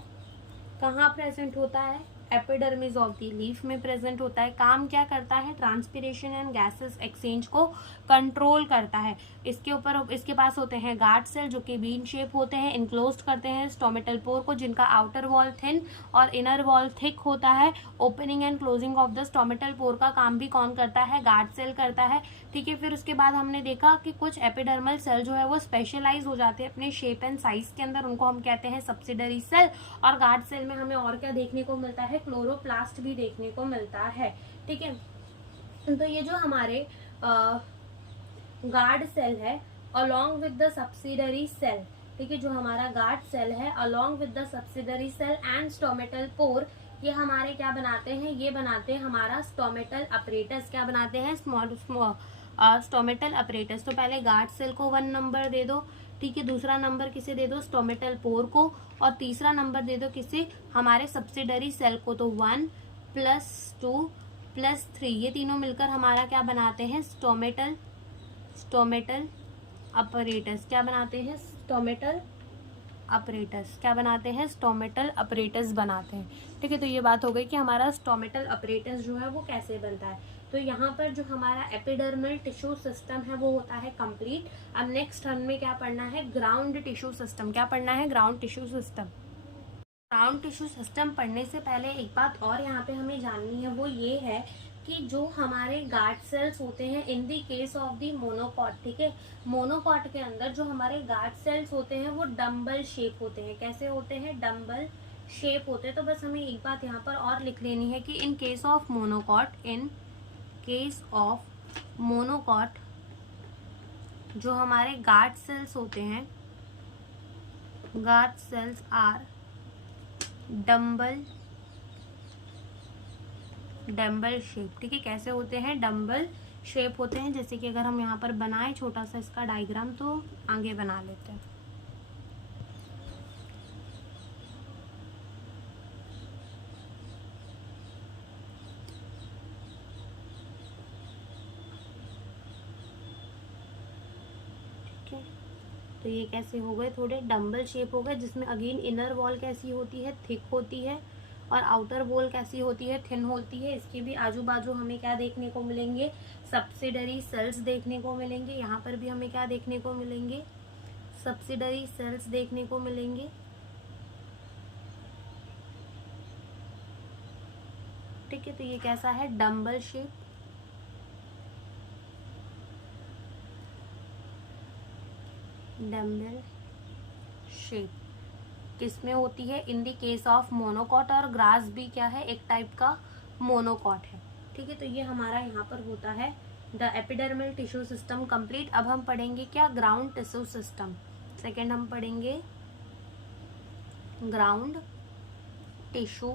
कहाँ प्रेजेंट होता है, एपिडर्मिस ऑफ द लीफ में प्रेजेंट होता है। काम क्या करता है, ट्रांसपिरेशन एंड गैसेस एक्सचेंज को कंट्रोल करता है। इसके ऊपर इसके पास होते हैं गार्ड सेल जो कि बीन शेप होते हैं, इनक्लोज्ड करते हैं स्टोमेटल पोर को, जिनका आउटर वॉल थिन और इनर वॉल थिक होता है। Opening and closing of the stomatal pore का काम भी कौन करता है, गार्ड सेल करता है। ठीक है, फिर उसके बाद हमने देखा कि कुछ एपिडर्मल सेल जो है वो स्पेशलाइज हो जाते हैं अपने शेप एंड साइज के अंदर, उनको हम कहते हैं सब्सिडरी सेल। और गार्ड सेल में हमें और क्या देखने को मिलता है, क्लोरोप्लास्ट भी देखने को मिलता है। ठीक है, तो ये जो हमारे गार्ड सेल है along with the subsidiary cell, ठीक है, जो हमारा गार्ड सेल है along with the subsidiary cell and stomatal pore, ये हमारे क्या बनाते हैं, ये बनाते हैं हमारा स्टोमेटल अपरेटस। क्या बनाते हैं, स्टोमेटल अपरेटस। तो पहले गार्ड सेल को 1 नंबर दे दो। ठीक है, दूसरा नंबर किसे दे दो, स्टोमेटल पोर को, और तीसरा नंबर दे दो किसे, हमारे सब्सिडरी सेल को। तो 1 + 2 + 3 ये तीनों मिलकर हमारा क्या बनाते हैं, स्टोमेटल अपरेटस। क्या बनाते हैं, स्टोमेटल अपरेटस। क्या बनाते हैं, स्टोमेटल अपरेटस बनाते हैं। ठीक है, तो ये बात हो गई कि हमारा स्टोमेटल अपरेटस जो है वो कैसे बनता है। तो यहाँ पर जो हमारा एपिडर्मल टिश्यू सिस्टम है वो होता है कंप्लीट। अब नेक्स्ट हमें क्या पढ़ना है, ग्राउंड टिश्यू सिस्टम। क्या पढ़ना है, ground tissue system. Ground tissue system पढ़ने से पहले एक बात और यहाँ पे हमें जाननी है, वो ये है कि जो हमारे गार्ड सेल्स होते हैं in the case of the monocot, ठीक है, मोनोकॉट के अंदर जो हमारे गार्ड सेल्स होते हैं वो डम्बल शेप होते हैं। कैसे होते हैं, डम्बल शेप होते हैं। तो बस हमें एक बात यहाँ पर और लिख लेनी है कि in case of monocot, in case of monocot जो हमारे गार्ड सेल्स होते हैं, guard cells are dumbbell shape. ठीक है, कैसे होते हैं, डम्बल शेप होते हैं। जैसे कि अगर हम यहाँ पर बनाएं छोटा सा इसका डायग्राम, तो आगे बना लेते हैं। तो ये कैसे हो गए, थोड़े डम्बल शेप हो गए, जिसमें अगेन इनर वॉल कैसी होती है, थिक होती है, और आउटर वॉल कैसी होती है, थिन होती है। इसके भी आजू बाजू हमें क्या देखने को मिलेंगे, सब्सिडरी सेल्स देखने को मिलेंगे। यहाँ पर भी हमें क्या देखने को मिलेंगे, सब्सिडरी सेल्स देखने को मिलेंगे। ठीक है, तो ये कैसा है, डम्बल शेप। डम्बल शेप किसमें होती है, इन द केस ऑफ मोनोकॉट, और ग्रास भी क्या है, एक टाइप का मोनोकॉट है। ठीक है, तो ये हमारा यहाँ पर होता है the epidermal tissue system complete. अब हम पढ़ेंगे क्या, ग्राउंड टिश्यू सिस्टम। सेकेंड हम पढ़ेंगे ग्राउंड टिश्यू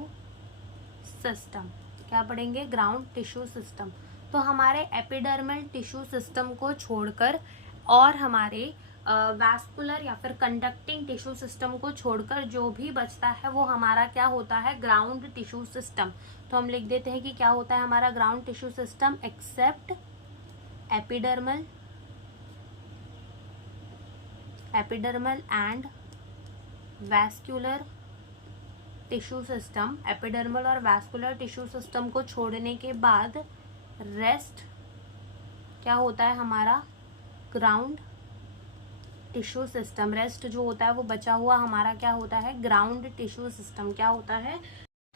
सिस्टम। क्या पढ़ेंगे, ग्राउंड टिश्यू सिस्टम। तो हमारे एपिडर्मल टिश्यू सिस्टम को छोड़कर और हमारे वैस्कुलर या फिर कंडक्टिंग टिश्यू सिस्टम को छोड़कर जो भी बचता है वो हमारा क्या होता है, ग्राउंड टिश्यू सिस्टम। तो हम लिख देते हैं कि क्या होता है हमारा ground tissue system, except epidermal and vascular tissue system. Epidermal और वैस्कुलर टिश्यू सिस्टम को छोड़ने के बाद रेस्ट क्या होता है हमारा, ग्राउंड टिश्यू सिस्टम। रेस्ट जो होता है वो बचा हुआ हमारा क्या होता है, ग्राउंड टिश्यू सिस्टम। क्या होता है,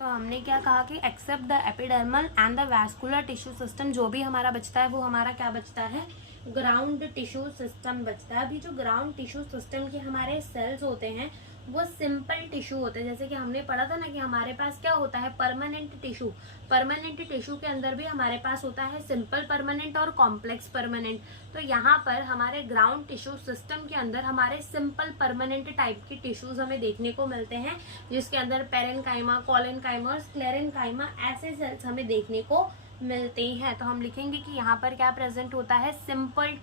तो हमने क्या कहा कि except the epidermal and the vascular tissue system, जो भी हमारा बचता है वो हमारा क्या बचता है, ग्राउंड टिश्यू सिस्टम बचता है। अभी जो ग्राउंड टिश्यू सिस्टम के हमारे सेल्स होते हैं वो सिंपल टिश्यू होते हैं। जैसे कि हमने पढ़ा था ना कि हमारे पास क्या होता है, परमानेंट टिश्यू। परमानेंट टिश्यू के अंदर भी हमारे पास होता है सिंपल परमानेंट और कॉम्प्लेक्स परमानेंट। तो यहाँ पर हमारे ग्राउंड टिश्यू सिस्टम के अंदर हमारे सिंपल परमानेंट टाइप के टिश्यूज हमें देखने को मिलते हैं, जिसके अंदर पेरेन्काइमा, कोलेनकाइमा और स्क्लेरेन्काइमा ऐसे सेल्स हमें देखने को मिलते हैं। तो हम लिखेंगे कि यहाँ पर क्या प्रेजेंट होता है, सिंपल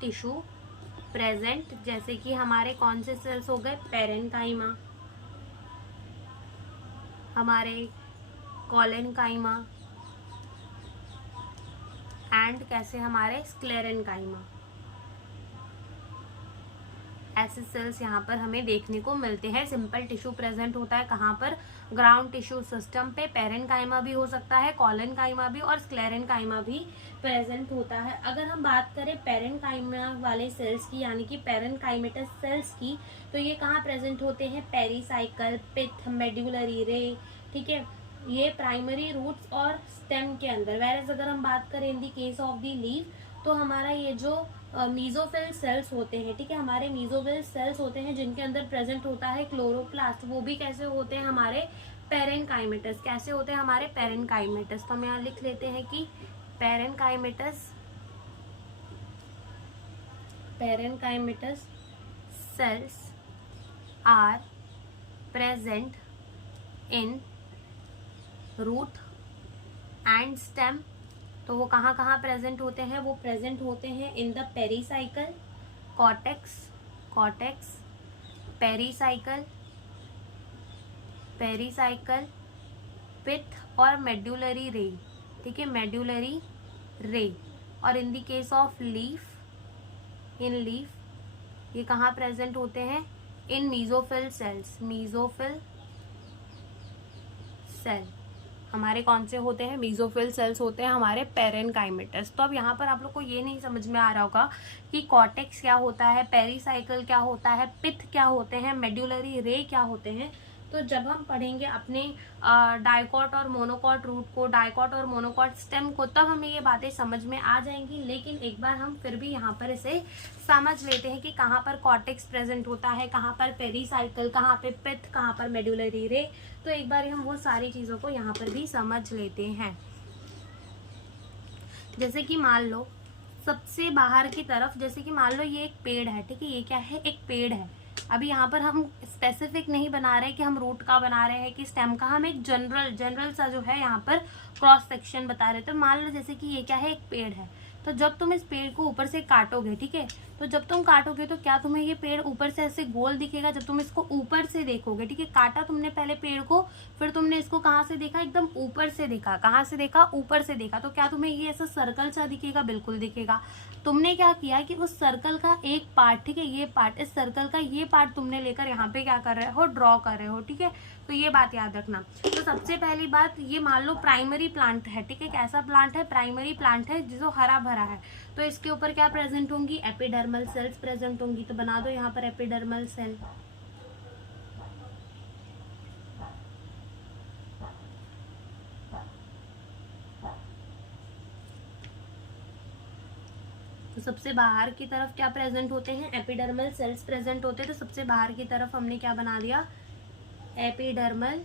टिश्यू प्रेजेंट। जैसे कि हमारे कौन से सेल्स हो गए, पेरेन्काइमा, हमारे कोलेनकाइमा एंड कैसे हमारे स्क्लेरेन्काइमा। ऐसे सेल्स यहाँ पर हमें देखने को मिलते हैं। सिंपल टिश्यू प्रेजेंट होता है कहाँ पर, ग्राउंड टिश्यू सिस्टम पे। पेरेन्काइमा भी हो सकता है, कोलेनकाइमा भी और स्क्लेरेन्काइमा भी प्रेजेंट होता है। अगर हम बात करें पेरेन्काइमा वाले सेल्स की, यानी कि पेरेन्काइमेटस सेल्स की, तो ये कहाँ प्रेजेंट होते हैं, पेरीसाइकल, पिथ, मेड्यूलरी रे। ठीक है, ये प्राइमरी रूट्स और स्टेम के अंदर। वैरस अगर हम बात करें इन the case of the leaf, तो हमारा ये जो मीजोफिल सेल्स होते हैं, ठीक है, हमारे मीजोफिल सेल्स होते हैं जिनके अंदर प्रेजेंट होता है क्लोरोप्लास्ट, वो भी कैसे होते हैं हमारे पेरेन्काइमेटस। कैसे होते हैं हमारे पेरेन्काइमेटस, तो हम यहाँ लिख लेते हैं कि parenchymatous cells are present in root and stem. तो वो कहाँ कहाँ प्रेजेंट होते हैं, वो प्रेजेंट होते हैं in the pericycle, cortex, pericycle, pith और मेड्यूलरी रे। ठीक है, मेड्यूलरी रे। और in the case of leaf, in leaf ये कहाँ प्रेजेंट होते हैं, in mesophyll cells, mesophyll cell हमारे कौन से होते हैं, मीजोफिल सेल्स होते हैं हमारे पेरेन्काइमेटस। तो अब यहाँ पर आप लोग को ये नहीं समझ में आ रहा होगा कि कॉर्टेक्स क्या होता है, पेरीसाइकल क्या होता है, पिथ क्या होते हैं, मेड्यूलरी रे क्या होते हैं। तो जब हम पढ़ेंगे अपने डाइकॉट और मोनोकॉट रूट को, डाइकॉट और मोनोकॉट स्टेम को, तब हमें ये बातें समझ में आ जाएंगी। लेकिन एक बार हम फिर भी यहाँ पर इसे समझ लेते हैं कि कहाँ पर कॉर्टेक्स प्रेजेंट होता है, कहाँ पर पेरीसाइकल, कहाँ पे पिथ, कहाँ पर मेड्यूलरी रे। तो एक बार हम वो सारी चीज़ों को यहाँ पर भी समझ लेते हैं। जैसे कि मान लो सबसे बाहर की तरफ, जैसे कि मान लो ये एक पेड़ है, ठीक है, ये क्या है, एक पेड़ है। अभी यहाँ पर हम स्पेसिफिक नहीं बना रहे कि हम रूट का बना रहे हैं कि स्टेम का, हम एक जनरल सा जो है यहाँ पर क्रॉस सेक्शन बता रहे हैं। तो मान लो जैसे कि ये क्या है, एक पेड़ है। तो जब तुम इस पेड़ को ऊपर से काटोगे, ठीक है, तो जब तुम काटोगे तो क्या तुम्हें ये पेड़ ऊपर से ऐसे गोल दिखेगा जब तुम इसको ऊपर से देखोगे, ठीक है। काटा तुमने पहले पेड़ को, फिर तुमने इसको कहाँ से देखा, एकदम ऊपर से देखा। कहाँ से देखा, ऊपर से देखा, तो क्या तुम्हें ये ऐसा सर्कल सा दिखेगा, बिल्कुल दिखेगा। तुमने क्या किया कि उस सर्कल का एक पार्ट, ठीक है, ये पार्ट, इस सर्कल का ये पार्ट तुमने लेकर यहाँ पे क्या कर रहे हो, ड्रॉ कर रहे हो, ठीक है। तो ये बात याद रखना। तो सबसे पहली बात, ये मान लो प्राइमरी प्लांट है, ठीक है, कैसा प्लांट है, प्राइमरी प्लांट है जो हरा भरा है। तो इसके ऊपर क्या प्रेजेंट होंगी, एपिडर्मल सेल्स प्रेजेंट होंगी। तो बना दो यहाँ पर एपिडर्मल सेल। तो सबसे बाहर की तरफ क्या प्रेजेंट होते हैं, एपिडर्मल सेल्स प्रेजेंट होते हैं। तो सबसे बाहर की तरफ हमने क्या बना दिया, एपिडर्मल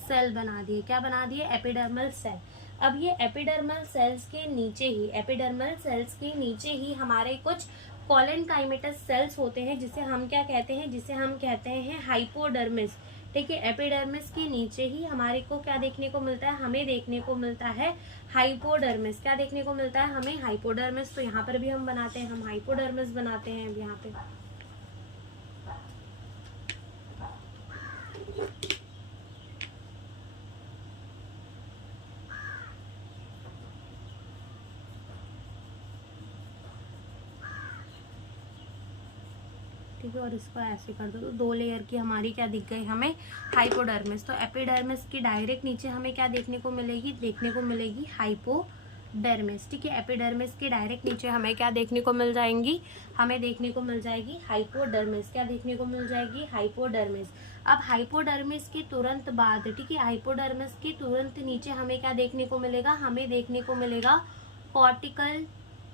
सेल बना दिए। क्या बना दिए, एपिडर्मल सेल। अब ये एपिडर्मल सेल्स के नीचे ही, एपिडर्मल सेल्स के नीचे ही हमारे कुछ कोलेनकाइमेटस सेल्स होते हैं, जिसे हम क्या कहते हैं, जिसे हम कहते हैं हाइपोडर्मिस, ठीक है। एपिडर्मिस के नीचे ही हमारे को क्या देखने को मिलता है, हमें देखने को मिलता है हाइपोडर्मिस। क्या देखने को मिलता है हमें, हाइपोडर्मिस। तो यहाँ पर भी हम बनाते हैं, हम हाइपोडर्मिस बनाते हैं अब यहाँ पे। ठीक है, और इसको ऐसे कर दो तो 2 लेयर की हमारी क्या दिख गई हमें, हाइपोडर्मिस। तो एपिडर्मिस के डायरेक्ट नीचे हमें क्या देखने को मिलेगी, देखने को मिलेगी हाइपोडर्मिस, ठीक है। एपिडर्मिस के डायरेक्ट नीचे हमें क्या देखने को मिल जाएंगी, हमें देखने को मिल जाएगी हाइपोडर्मिस। क्या देखने को मिल जाएगी, हाइपोडर्मिस। अब हाइपोडर्मिस के तुरंत बाद, ठीक है, हाइपोडर्मिस के तुरंत नीचे हमें क्या देखने को मिलेगा, हमें देखने को मिलेगा कॉर्टिकल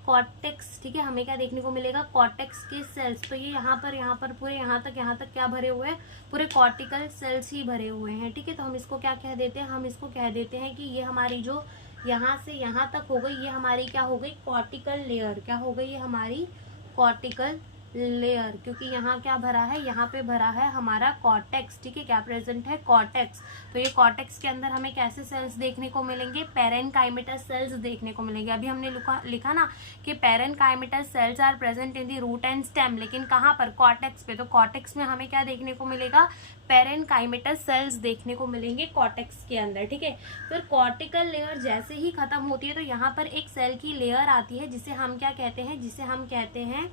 कॉर्टेक्स, ठीक है। हमें क्या देखने को मिलेगा, कॉर्टेक्स के सेल्स। तो ये यहाँ पर पूरे यहाँ तक क्या भरे हुए हैं, पूरे कॉर्टिकल सेल्स ही भरे हुए हैं, ठीक है। तो हम इसको क्या कह देते हैं, हम इसको कह देते हैं कि ये हमारी जो यहाँ से यहाँ तक हो गई, ये हमारी क्या हो गई, कॉर्टिकल लेयर। क्या हो गई, ये हमारी कॉर्टिकल लेयर, क्योंकि यहाँ क्या भरा है, यहाँ पे भरा है हमारा कॉर्टेक्स, ठीक है। क्या प्रेजेंट है, कॉर्टेक्स। तो ये कॉर्टेक्स के अंदर हमें कैसे सेल्स देखने को मिलेंगे, पेरेनकाइमेटस सेल्स देखने को मिलेंगे। अभी हमने लिखा ना कि parenchymatous cells are present in the root and stem, लेकिन कहाँ पर, कॉर्टेक्स पे। तो कॉर्टेक्स में हमें क्या देखने को मिलेगा, पेरेनकाइमेटस सेल्स देखने को मिलेंगे कॉर्टेक्स के अंदर, ठीक है। फिर कॉर्टिकल लेयर जैसे ही खत्म होती है तो यहाँ पर एक सेल की लेयर आती है, जिसे हम क्या कहते हैं, जिसे हम कहते हैं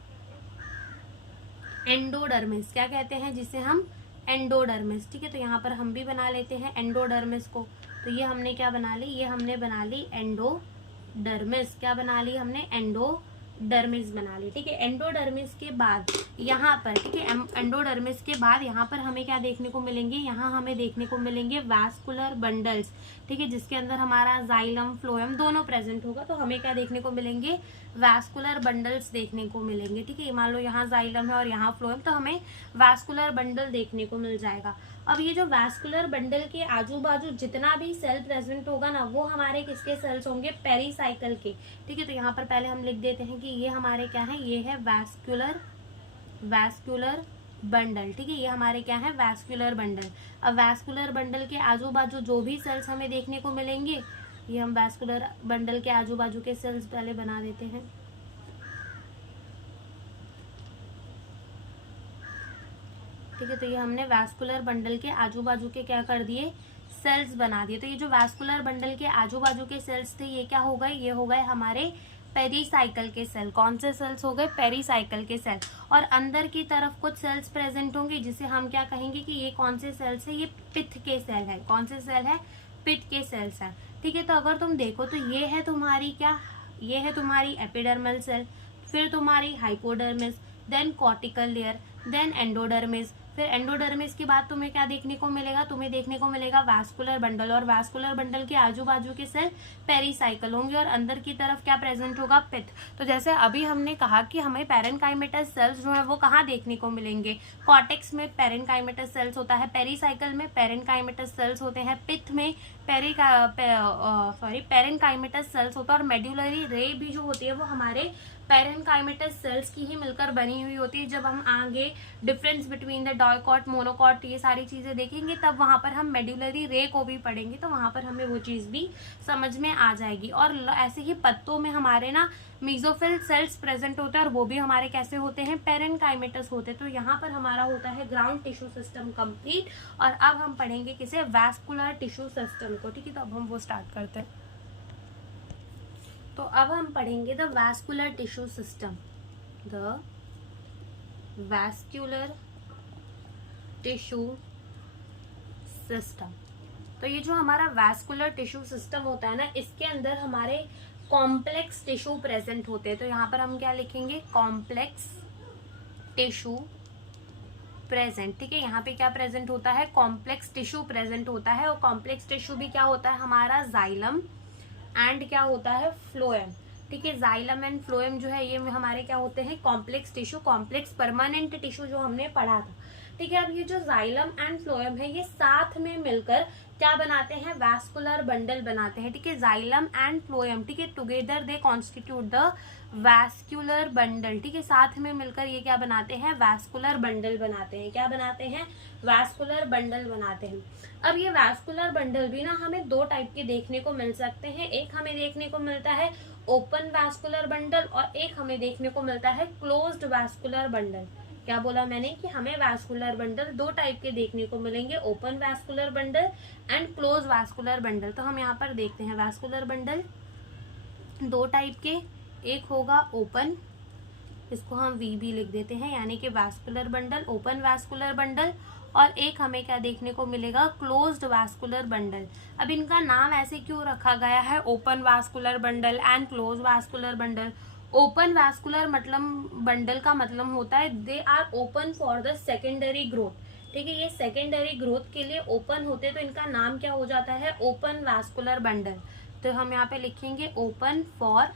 एंडोडर्मिस। क्या कहते हैं, जिसे हम एंडोडर्मिस, ठीक है। तो यहाँ पर हम भी बना लेते हैं एंडोडर्मिस को। तो ये हमने क्या बना ली, ये हमने बना ली एंडोडर्मिस। क्या बना ली हमने, एंडोडर्मिस बना ली, ठीक है। एंडोडर्मिस के बाद यहाँ पर, ठीक है, एंडोडर्मिस के बाद यहाँ पर हमें क्या देखने को मिलेंगे, यहाँ हमें देखने को मिलेंगे वैस्कुलर बंडल्स, ठीक है, जिसके अंदर हमारा जाइलम फ्लोएम दोनों प्रेजेंट होगा। तो हमें क्या देखने को मिलेंगे, वैस्कुलर बंडल्स देखने को मिलेंगे, ठीक है। मान लो यहाँ जाइलम है और यहाँ फ्लोएम, तो हमें वैस्कुलर बंडल देखने को मिल जाएगा। अब ये जो वैस्कुलर बंडल के आजू बाजू जितना भी सेल प्रेजेंट होगा ना, वो हमारे किसके सेल्स होंगे, पेरीसाइकिल के, ठीक है। तो यहाँ पर पहले हम लिख देते हैं कि ये हमारे क्या है, ये है वैस्कुलर बंडल, ठीक है। ये हमारे क्या है, वैस्कुलर बंडल। अब वैस्कुलर बंडल के आजू बाजू जो भी सेल्स हमें देखने को मिलेंगे, ये हम वैस्कुलर बंडल के आजू बाजू के सेल्स पहले बना देते हैं। ठीक है, तो ये हमने वैस्कुलर बंडल के आजू बाजू के क्या कर दिए, सेल्स बना दिए। तो ये जो वैस्कुलर बंडल के आजू बाजू के सेल्स थे, ये क्या हो गए, ये हो गए हमारे पेरीसाइकिल के सेल। कौन से सेल्स हो गए, पेरीसाइकिल के सेल। और अंदर की तरफ कुछ सेल्स प्रेजेंट होंगे, जिसे हम क्या कहेंगे कि ये कौन से सेल्स है, ये पित्त के सेल है। कौन से सेल है, पित्त के सेल्स है, ठीक है। तो अगर तुम देखो तो ये है तुम्हारी क्या, ये है तुम्हारी एपिडर्मल सेल, फिर तुम्हारी hypodermis, then cortical layer, then endodermis. फिर एंडोडर्मिस के बाद तुम्हें क्या देखने को मिलेगा, तुम्हें देखने को मिलेगा वैस्कुलर बंडल, और वैस्कुलर बंडल के आजू बाजू के सेल पेरीसाइकिल होंगे, और अंदर की तरफ क्या प्रेजेंट होगा, पित्त। तो जैसे अभी हमने कहा कि हमें पेरेनकाइमेटस सेल्स जो है वो कहाँ देखने को मिलेंगे, कॉर्टेक्स में पेरेनकाइमेटस सेल्स होता है, पेरीसाइकिल में पेरेनकाइमेटस सेल्स होते हैं, पित्त में पेरेनकाइमेटस सेल्स होता है, और मेड्यूलरी रे भी जो होती है वो हमारे पेरेनकाइमेटस सेल्स की ही मिलकर बनी हुई होती है। जब हम आगे difference between the dicot, monocot, ये सारी चीजें देखेंगे तब वहां पर हम मेड्यूलरी रे को भी पढ़ेंगे, तो वहां पर हमें वो चीज भी समझ में आ जाएगी। और ऐसे ही पत्तों में हमारे ना मीजोफिल सेल्स प्रेजेंट होते हैं, और वो भी हमारे कैसे होते हैं, पेरेनकाइमेटस होते हैं। तो यहाँ पर हमारा होता है ग्राउंड टिश्यू सिस्टम कंप्लीट। और अब हम पढ़ेंगे किसे, वैस्कुलर टिश्यू सिस्टम को। ठीक है, तो अब हम वो स्टार्ट करते हैं। तो अब हम पढ़ेंगे the vascular tissue system, the vascular tissue system. तो ये जो हमारा वैस्कुलर टिश्यू सिस्टम होता है ना, इसके अंदर हमारे कॉम्प्लेक्स टिश्यू प्रेजेंट होते हैं। तो यहाँ पर हम क्या लिखेंगे, कॉम्प्लेक्स टिश्यू प्रेजेंट। ठीक है, यहाँ पे क्या प्रेजेंट होता है, कॉम्प्लेक्स टिश्यू प्रेजेंट होता है। और कॉम्प्लेक्स टिश्यू भी क्या होता है हमारा, जाइलम एंड क्या होता है, फ्लोएम। ठीक है, जाइलम एंड फ्लोएम जो है ये हमारे क्या होते हैं, complex tissue, complex permanent tissue जो हमने पढ़ा था। ठीक है, अब ये जो जाइलम एंड फ्लोएम है ये साथ में मिलकर क्या बनाते हैं, वैस्कुलर बंडल बनाते हैं। ठीक है, जाइलम एंड फ्लोएम, ठीक है, together they constitute the vascular bundle. ठीक है, साथ में मिलकर ये क्या बनाते हैं, वैस्कुलर बंडल बनाते हैं। क्या बनाते हैं, वैस्कुलर बंडल बनाते हैं। अब ये वैस्कुलर बंडल भी ना हमें दो टाइप के देखने को मिल सकते हैं। एक हमें देखने को मिलता है ओपन वैस्कुलर बंडल, और एक हमें देखने को मिलता है क्लोज्ड वैस्कुलर बंडल। क्या बोला मैंने कि हमें वैस्कुलर बंडल दो टाइप के देखने को मिलेंगे, open vascular bundle and close vascular bundle. तो हम यहाँ पर देखते हैं वैस्कुलर बंडल दो टाइप के, एक होगा ओपन, इसको हम वी भी लिख देते हैं, यानी कि vascular bundle, open vascular bundle. और एक हमें क्या देखने को मिलेगा, क्लोज्ड वैस्कुलर बंडल। अब इनका नाम ऐसे क्यों रखा गया है, open vascular bundle and close vascular bundle. Open vascular मतलब बंडल का मतलब होता है they are open for the secondary growth. ठीक है, ये सेकेंडरी ग्रोथ के लिए ओपन होते हैं, तो इनका नाम क्या हो जाता है, ओपन वैस्कुलर बंडल। तो हम यहाँ पे लिखेंगे ओपन फॉर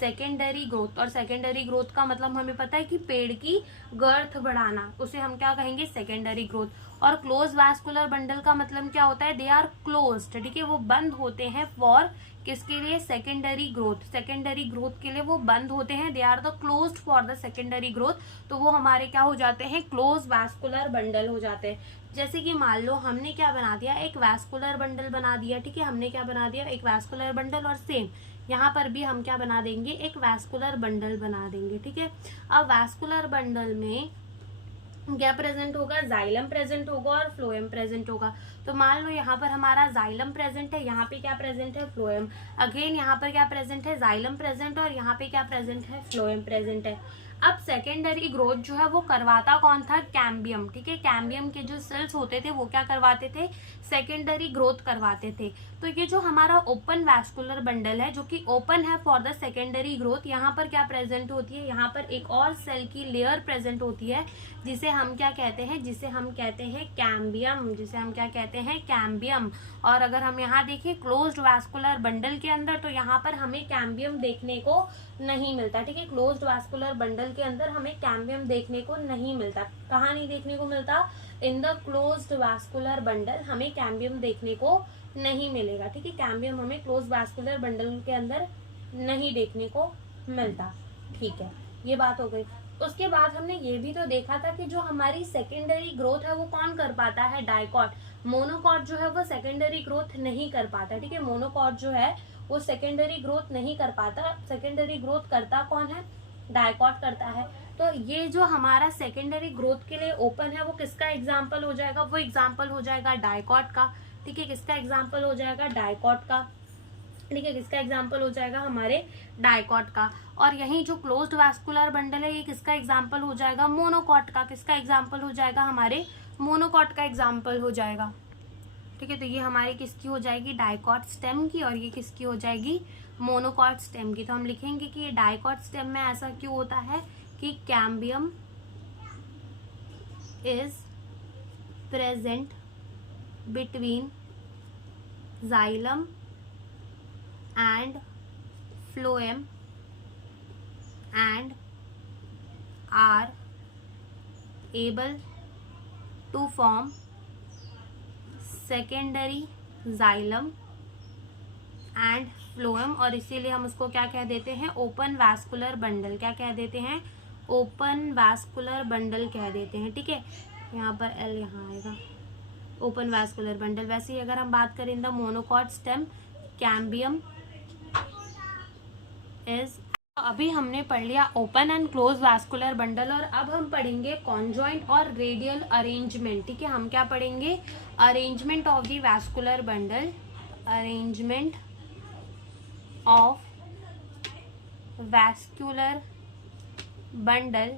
सेकेंडरी ग्रोथ। और सेकेंडरी ग्रोथ का मतलब हमें पता है कि पेड़ की गर्थ बढ़ाना, उसे हम क्या कहेंगे, सेकेंडरी ग्रोथ। और क्लोज वैस्कुलर बंडल का मतलब क्या होता है, दे आर क्लोज्ड। ठीक है, वो बंद होते हैं फॉर किसके लिए, सेकेंडरी ग्रोथ। सेकेंडरी ग्रोथ के लिए वो बंद होते हैं, they are the closed for the secondary growth. तो वो हमारे क्या हो जाते हैं, क्लोज वैस्कुलर बंडल हो जाते हैं। जैसे कि मान लो हमने क्या बना दिया, एक वैस्कुलर बंडल बना दिया। ठीक है, हमने क्या बना दिया, एक वैस्कुलर बंडल, और सेम यहाँ पर भी हम क्या बना देंगे, एक वैस्कुलर बंडल बना देंगे। ठीक है, अब वैस्कुलर बंडल में क्या प्रेजेंट होगा, जाइलम प्रेजेंट होगा और फ्लोएम प्रेजेंट होगा। तो मान लो यहाँ पर हमारा जाइलम प्रेजेंट है, यहाँ पे क्या प्रेजेंट है, फ्लोएम। अगेन यहाँ पर क्या प्रेजेंट है, जाइलम प्रेजेंट, और यहाँ पे क्या प्रेजेंट है, फ्लोएम प्रेजेंट है। अब सेकेंडरी ग्रोथ जो है वो करवाता कौन था, कैम्बियम। ठीक है, कैम्बियम के जो सेल्स होते थे वो क्या करवाते थे, सेकेंडरी ग्रोथ करवाते थे। तो ये जो हमारा ओपन वैस्कुलर बंडल है जो कि ओपन है फॉर द सेकेंडरी ग्रोथ, यहाँ पर क्या प्रेजेंट होती है, यहाँ पर एक और सेल की लेयर प्रेजेंट होती है जिसे हम क्या कहते हैं, जिसे हम कहते हैं कैम्बियम, जिसे हम क्या कहते हैं, कैम्बियम। और अगर हम यहाँ देखें क्लोज्ड वैस्कुलर बंडल के अंदर, तो यहाँ पर हमें कैम्बियम देखने को नहीं मिलता। ठीक है, क्लोज्ड वैस्कुलर बंडल के अंदर हमें कैम्बियम देखने को नहीं मिलता। कहाँ नहीं देखने को मिलता, in the closed vascular bundle हमें कैम्बियम देखने को नहीं मिलेगा। ठीक है, कैम्बियम हमें क्लोज वैस्कुलर बंडल के अंदर नहीं देखने को मिलता। ठीक है, ये बात हो गई। उसके बाद हमने ये भी तो देखा था कि जो हमारी सेकेंडरी ग्रोथ है वो कौन कर पाता है, डाइकॉट। मोनोकॉट जो है वो सेकेंडरी ग्रोथ नहीं कर पाता। ठीक है, मोनोकॉट जो है वो सेकेंडरी ग्रोथ नहीं कर पाता। सेकेंडरी ग्रोथ करता कौन है, डाइकॉट करता है। तो ये जो हमारा सेकेंडरी ग्रोथ के लिए ओपन है वो किसका एग्जाम्पल हो जाएगा, वो एग्जाम्पल हो जाएगा डाइकॉट का। ठीक है, किसका एग्जाम्पल हो जाएगा, डाइकॉट का। ठीक है, किसका एग्जाम्पल हो जाएगा, हमारे डाइकॉट का। और यही जो क्लोज्ड वैस्कुलर बंडल है ये किसका एग्जाम्पल हो जाएगा, मोनोकॉट का। किसका एग्जाम्पल हो जाएगा, हमारे मोनोकॉट का एग्जाम्पल हो जाएगा। ठीक है, तो ये हमारी किसकी हो जाएगी, डाइकॉट स्टेम की, और ये किसकी हो जाएगी, मोनोकॉट स्टेम की। तो हम लिखेंगे कि ये डाइकॉट स्टेम में ऐसा क्यों होता है कि cambium is present between xylem and phloem and are able to form secondary xylem and phloem, और इसीलिए हम उसको क्या कह देते हैं, ओपन वैस्कुलर बंडल। क्या कह देते हैं, ओपन वैस्कुलर बंडल कह देते हैं। ठीक है, यहाँ पर एल यहाँ आएगा, ओपन वैस्कुलर बंडल। वैसे ही अगर हम बात करें in the monocot stem, cambium is. अभी हमने पढ़ लिया open and close vascular bundle, और अब हम पढ़ेंगे कॉन्जॉइंट और रेडियल अरेंजमेंट। ठीक है, हम क्या पढ़ेंगे, arrangement of the vascular bundle, arrangement of vascular bundle,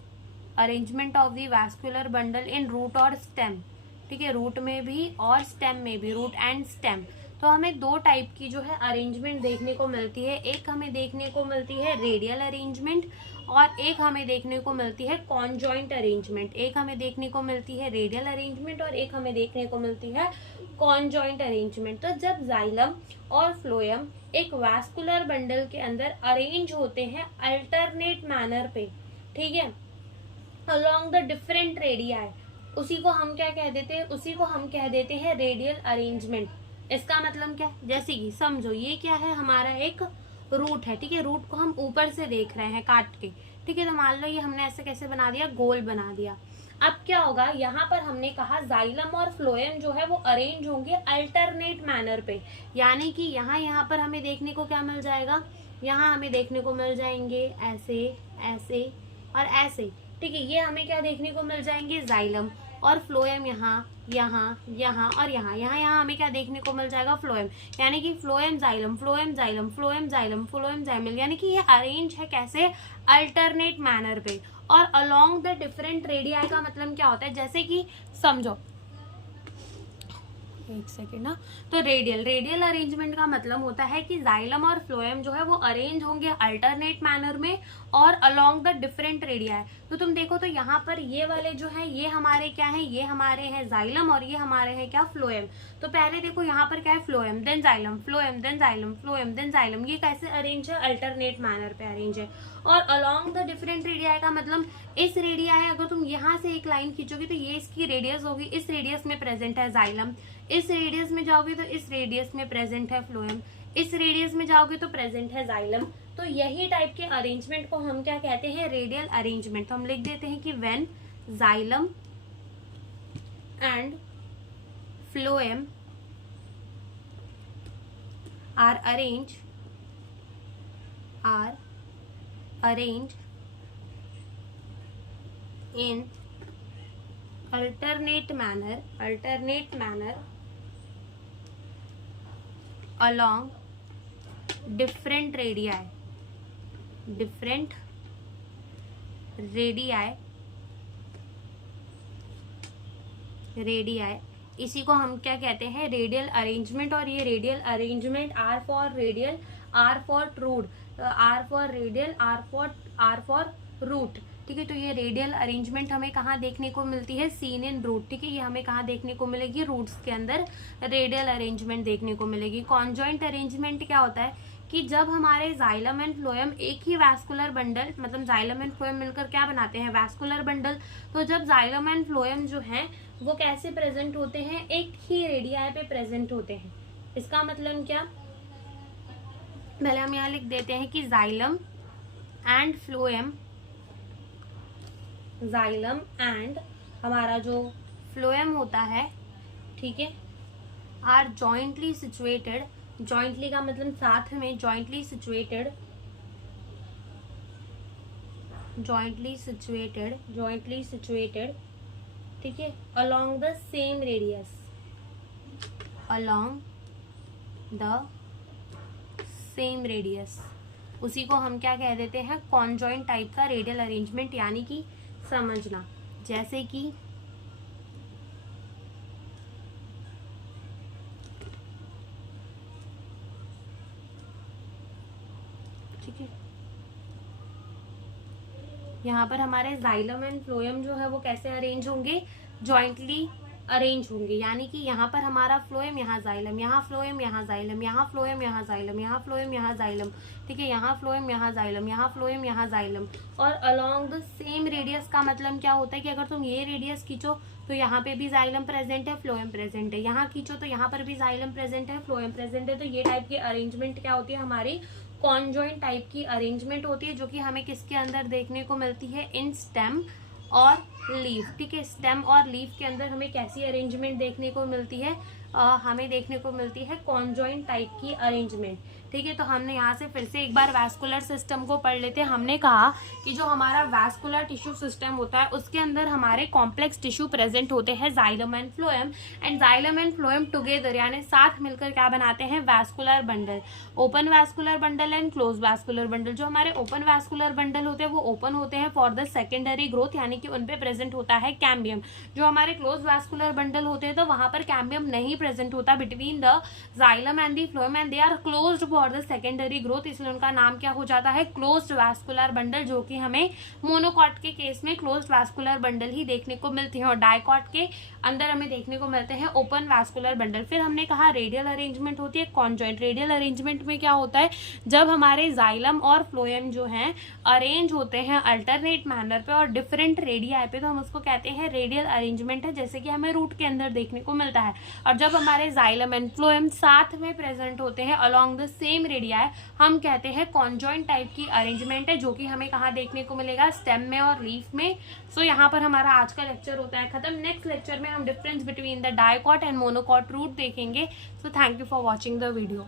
arrangement of the vascular bundle in root और स्टेम। ठीक है, रूट में भी और स्टेम में भी, रूट एंड स्टेम। तो हमें दो टाइप की जो है अरेंजमेंट देखने को मिलती है। एक हमें देखने को मिलती है रेडियल अरेंजमेंट, और एक हमें देखने को मिलती है कॉन्जॉइंट अरेंजमेंट। एक हमें देखने को मिलती है रेडियल अरेंजमेंट और एक हमें देखने को मिलती है कॉन्जॉइंट अरेंजमेंट। तो जब जाइलम और फ्लोएम एक वैस्कुलर बंडल के अंदर अरेंज होते हैं अल्टरनेट मैनर पे, ठीक है, अलोंग द डिफरेंट रेडियाई, उसी को हम क्या कह देते हैं, उसी को हम कह देते हैं रेडियल अरेंजमेंट। इसका मतलब क्या, जैसे कि समझो ये क्या है, हमारा एक रूट है। ठीक है, रूट को हम ऊपर से देख रहे हैं काट के। ठीक है, तो मान लो ये हमने ऐसे कैसे बना दिया, गोल बना दिया। अब क्या होगा, यहाँ पर हमने कहा जाइलम और फ्लोएम जो है वो अरेंज होंगे अल्टरनेट मैनर पे, यानी कि यहाँ पर हमें देखने को क्या मिल जाएगा, यहाँ हमें देखने को मिल जाएंगे ऐसे, ऐसे और ऐसे। ठीक है, ये हमें क्या देखने को मिल जाएंगे, जाइलम, और फ्लोएम यहाँ, यहाँ, यहाँ और यहाँ, यहाँ हमें क्या देखने को मिल जाएगा, फ्लोएम। यानी कि phloem xylem, phloem xylem, phloem xylem, phloem xylem, यानी कि ये अरेंज है कैसे, अल्टरनेट मैनर पे। और अलोंग द डिफरेंट रेडियाई का मतलब क्या होता है, जैसे कि समझो, एक सेकेंड ना, तो रेडियल अरेंजमेंट का मतलब होता है कि जाइलम और फ्लोएम जो है वो अरेंज होंगे अल्टरनेट मैनर में और अलोंग द डिफरेंट रेडियाई। तो तुम देखो तो यहाँ पर ये वाले जो है ये हमारे क्या है, ये हमारे हैं जाइलम और ये हमारे हैं क्या, फ्लोएम। तो पहले देखो यहाँ पर क्या है, phloem then xylem, phloem then xylem, phloem then xylem, ये कैसे अरेंज है, अल्टरनेट मैनर पे अरेंज है। और अलोंग द डिफरेंट रेडियाई का मतलब, इस रेडियाई अगर तुम यहाँ से एक लाइन खींचोगे तो ये इसकी रेडियस होगी, इस रेडियस में प्रेजेंट है जाइलम, इस रेडियस में जाओगे तो इस रेडियस में प्रेजेंट है फ्लोएम, इस रेडियस में जाओगे तो प्रेजेंट है जाइलम। तो यही टाइप के अरेंजमेंट को हम क्या कहते हैं, रेडियल अरेंजमेंट। तो हम लिख देते हैं कि when xylem and phloem are arranged in alternate manner along different radii, इसी को हम क्या कहते हैं, रेडियल अरेंजमेंट। और ये radial arrangement are for radial, are for root, are for radial, are for root. ठीक है, तो ये रेडियल अरेंजमेंट हमें कहाँ देखने को मिलती है, सीन इन रूट। ठीक है, ये हमें कहाँ देखने को मिलेगी, रूट्स के अंदर रेडियल अरेंजमेंट देखने को मिलेगी। कॉन्जॉइंट अरेंजमेंट क्या होता है कि जब हमारे जाइलम एंड फ्लोएम एक ही वैस्कुलर बंडल, मतलब जाइलम एंड फ्लोएम मिलकर क्या बनाते हैं, वैस्कुलर बंडल। तो जब जाइलम एंड फ्लोएम जो हैं वो कैसे प्रेजेंट होते हैं, एक ही रेडियाई पे प्रेजेंट होते हैं। इसका मतलब क्या, पहले हम यहाँ लिख देते हैं कि xylem and phloem, xylem and हमारा जो फ्लोएम होता है, ठीक है, आर जॉइंटली सिचुएटेड। जॉइंटली का मतलब साथ में, जॉइंटली सिचुएटेड, ठीक है, अलोंग द सेम रेडियस, उसी को हम क्या कह देते हैं, कॉन्जॉइंट टाइप का रेडियल अरेंजमेंट। यानी कि समझना, जैसे कि ठीक है, यहाँ पर हमारे जाइलम एंड फ्लोएम जो है वो कैसे अरेंज होंगे, जॉइंटली अरेंज होंगे। यानी कि यहाँ पर हमारा फ्लोएम, यहाँ जाइलम, यहाँ फ्लोएम, यहाँ जाइलम, यहाँ फ्लोएम, यहाँ जाइलम, यहाँ फ्लोएम, यहाँ जाइलम। ठीक है, यहाँ फ्लोएम, यहाँ जाइलम, यहाँ फ्लोएम, यहाँ जाइलम। और अलोंग द सेम रेडियस का मतलब क्या होता है कि अगर तुम ये रेडियस खींचो तो तो यहाँ पे भी जाइलम प्रेजेंट है, फ्लोएम प्रेजेंट है। यहाँ खींचो तो यहाँ पर भी जाइलम प्रेजेंट है, फ्लोएम प्रेजेंट है। तो ये टाइप की अरेंजमेंट क्या होती है, हमारी कॉन्जॉइंट टाइप की अरेंजमेंट होती है, जो कि हमें किसके अंदर देखने को मिलती है, इन स्टेम और लीफ। ठीक है, स्टेम और लीफ के अंदर हमें कैसी अरेंजमेंट देखने को मिलती है, हमें देखने को मिलती है कॉन्जॉइंट टाइप की अरेंजमेंट। ठीक है, तो हमने यहाँ से फिर से एक बार वैस्कुलर सिस्टम को पढ़ लेते हैं। हमने कहा कि जो हमारा वैस्कुलर टिश्यू सिस्टम होता है उसके अंदर हमारे कॉम्प्लेक्स टिश्यू प्रेजेंट होते हैं, xylem and phloem, and xylem and phloem together यानी साथ मिलकर क्या बनाते हैं, vascular bundle. Open vascular bundle and close vascular bundle. जो हमारे ओपन वैस्कुलर बंडल होते हैं वो ओपन होते हैं फॉर द सेकेंडरी ग्रोथ, यानी कि उनपे प्रेजेंट होता है कैम्बियम। जो हमारे क्लोज वैस्कुलर बंडल होते हैं तो वहां पर कैम्बियम नहीं प्रेजेंट होता between the xylem and the phloem, and they are closed for the secondary growth, इसलिए उनका नाम क्या हो जाता है, क्लोज्ड वैस्कुलर बंडल, जो कि हमें मोनोकॉट के केस में क्लोज्ड वैस्कुलर बंडल ही देखने को मिलते हैं, और डाइकॉट के अंदर हमें देखने को मिलते हैं ओपन वैस्कुलर बंडल। फिर हमने कहा रेडियल अरेंजमेंट होती है कॉन्जॉइंट। रेडियल अरेंजमेंट में क्या होता है, जब हमारे जाइलम और फ्लोएम जो हैं अरेंज होते हैं अल्टरनेट मैनर पे और डिफरेंट रेडियाई पे, तो हम उसको कहते हैं रेडियल अरेंजमेंट है, जैसे कि हमें रूट के अंदर देखने को मिलता है। और जब हमारे जाइलम एंड फ्लोएम साथ में प्रेजेंट होते हैं अलोंग द सेम रेडियाई, हम कहते हैं कॉन्जॉइंट टाइप की अरेंजमेंट है, जो कि हमें कहाँ देखने को मिलेगा, स्टेम में और लीफ में। सो यहाँ पर हमारा आज का लेक्चर होता है खत्म। नेक्स्ट लेक्चर में हम difference between the dicot and monocot root देखेंगे। So thank you for watching the video.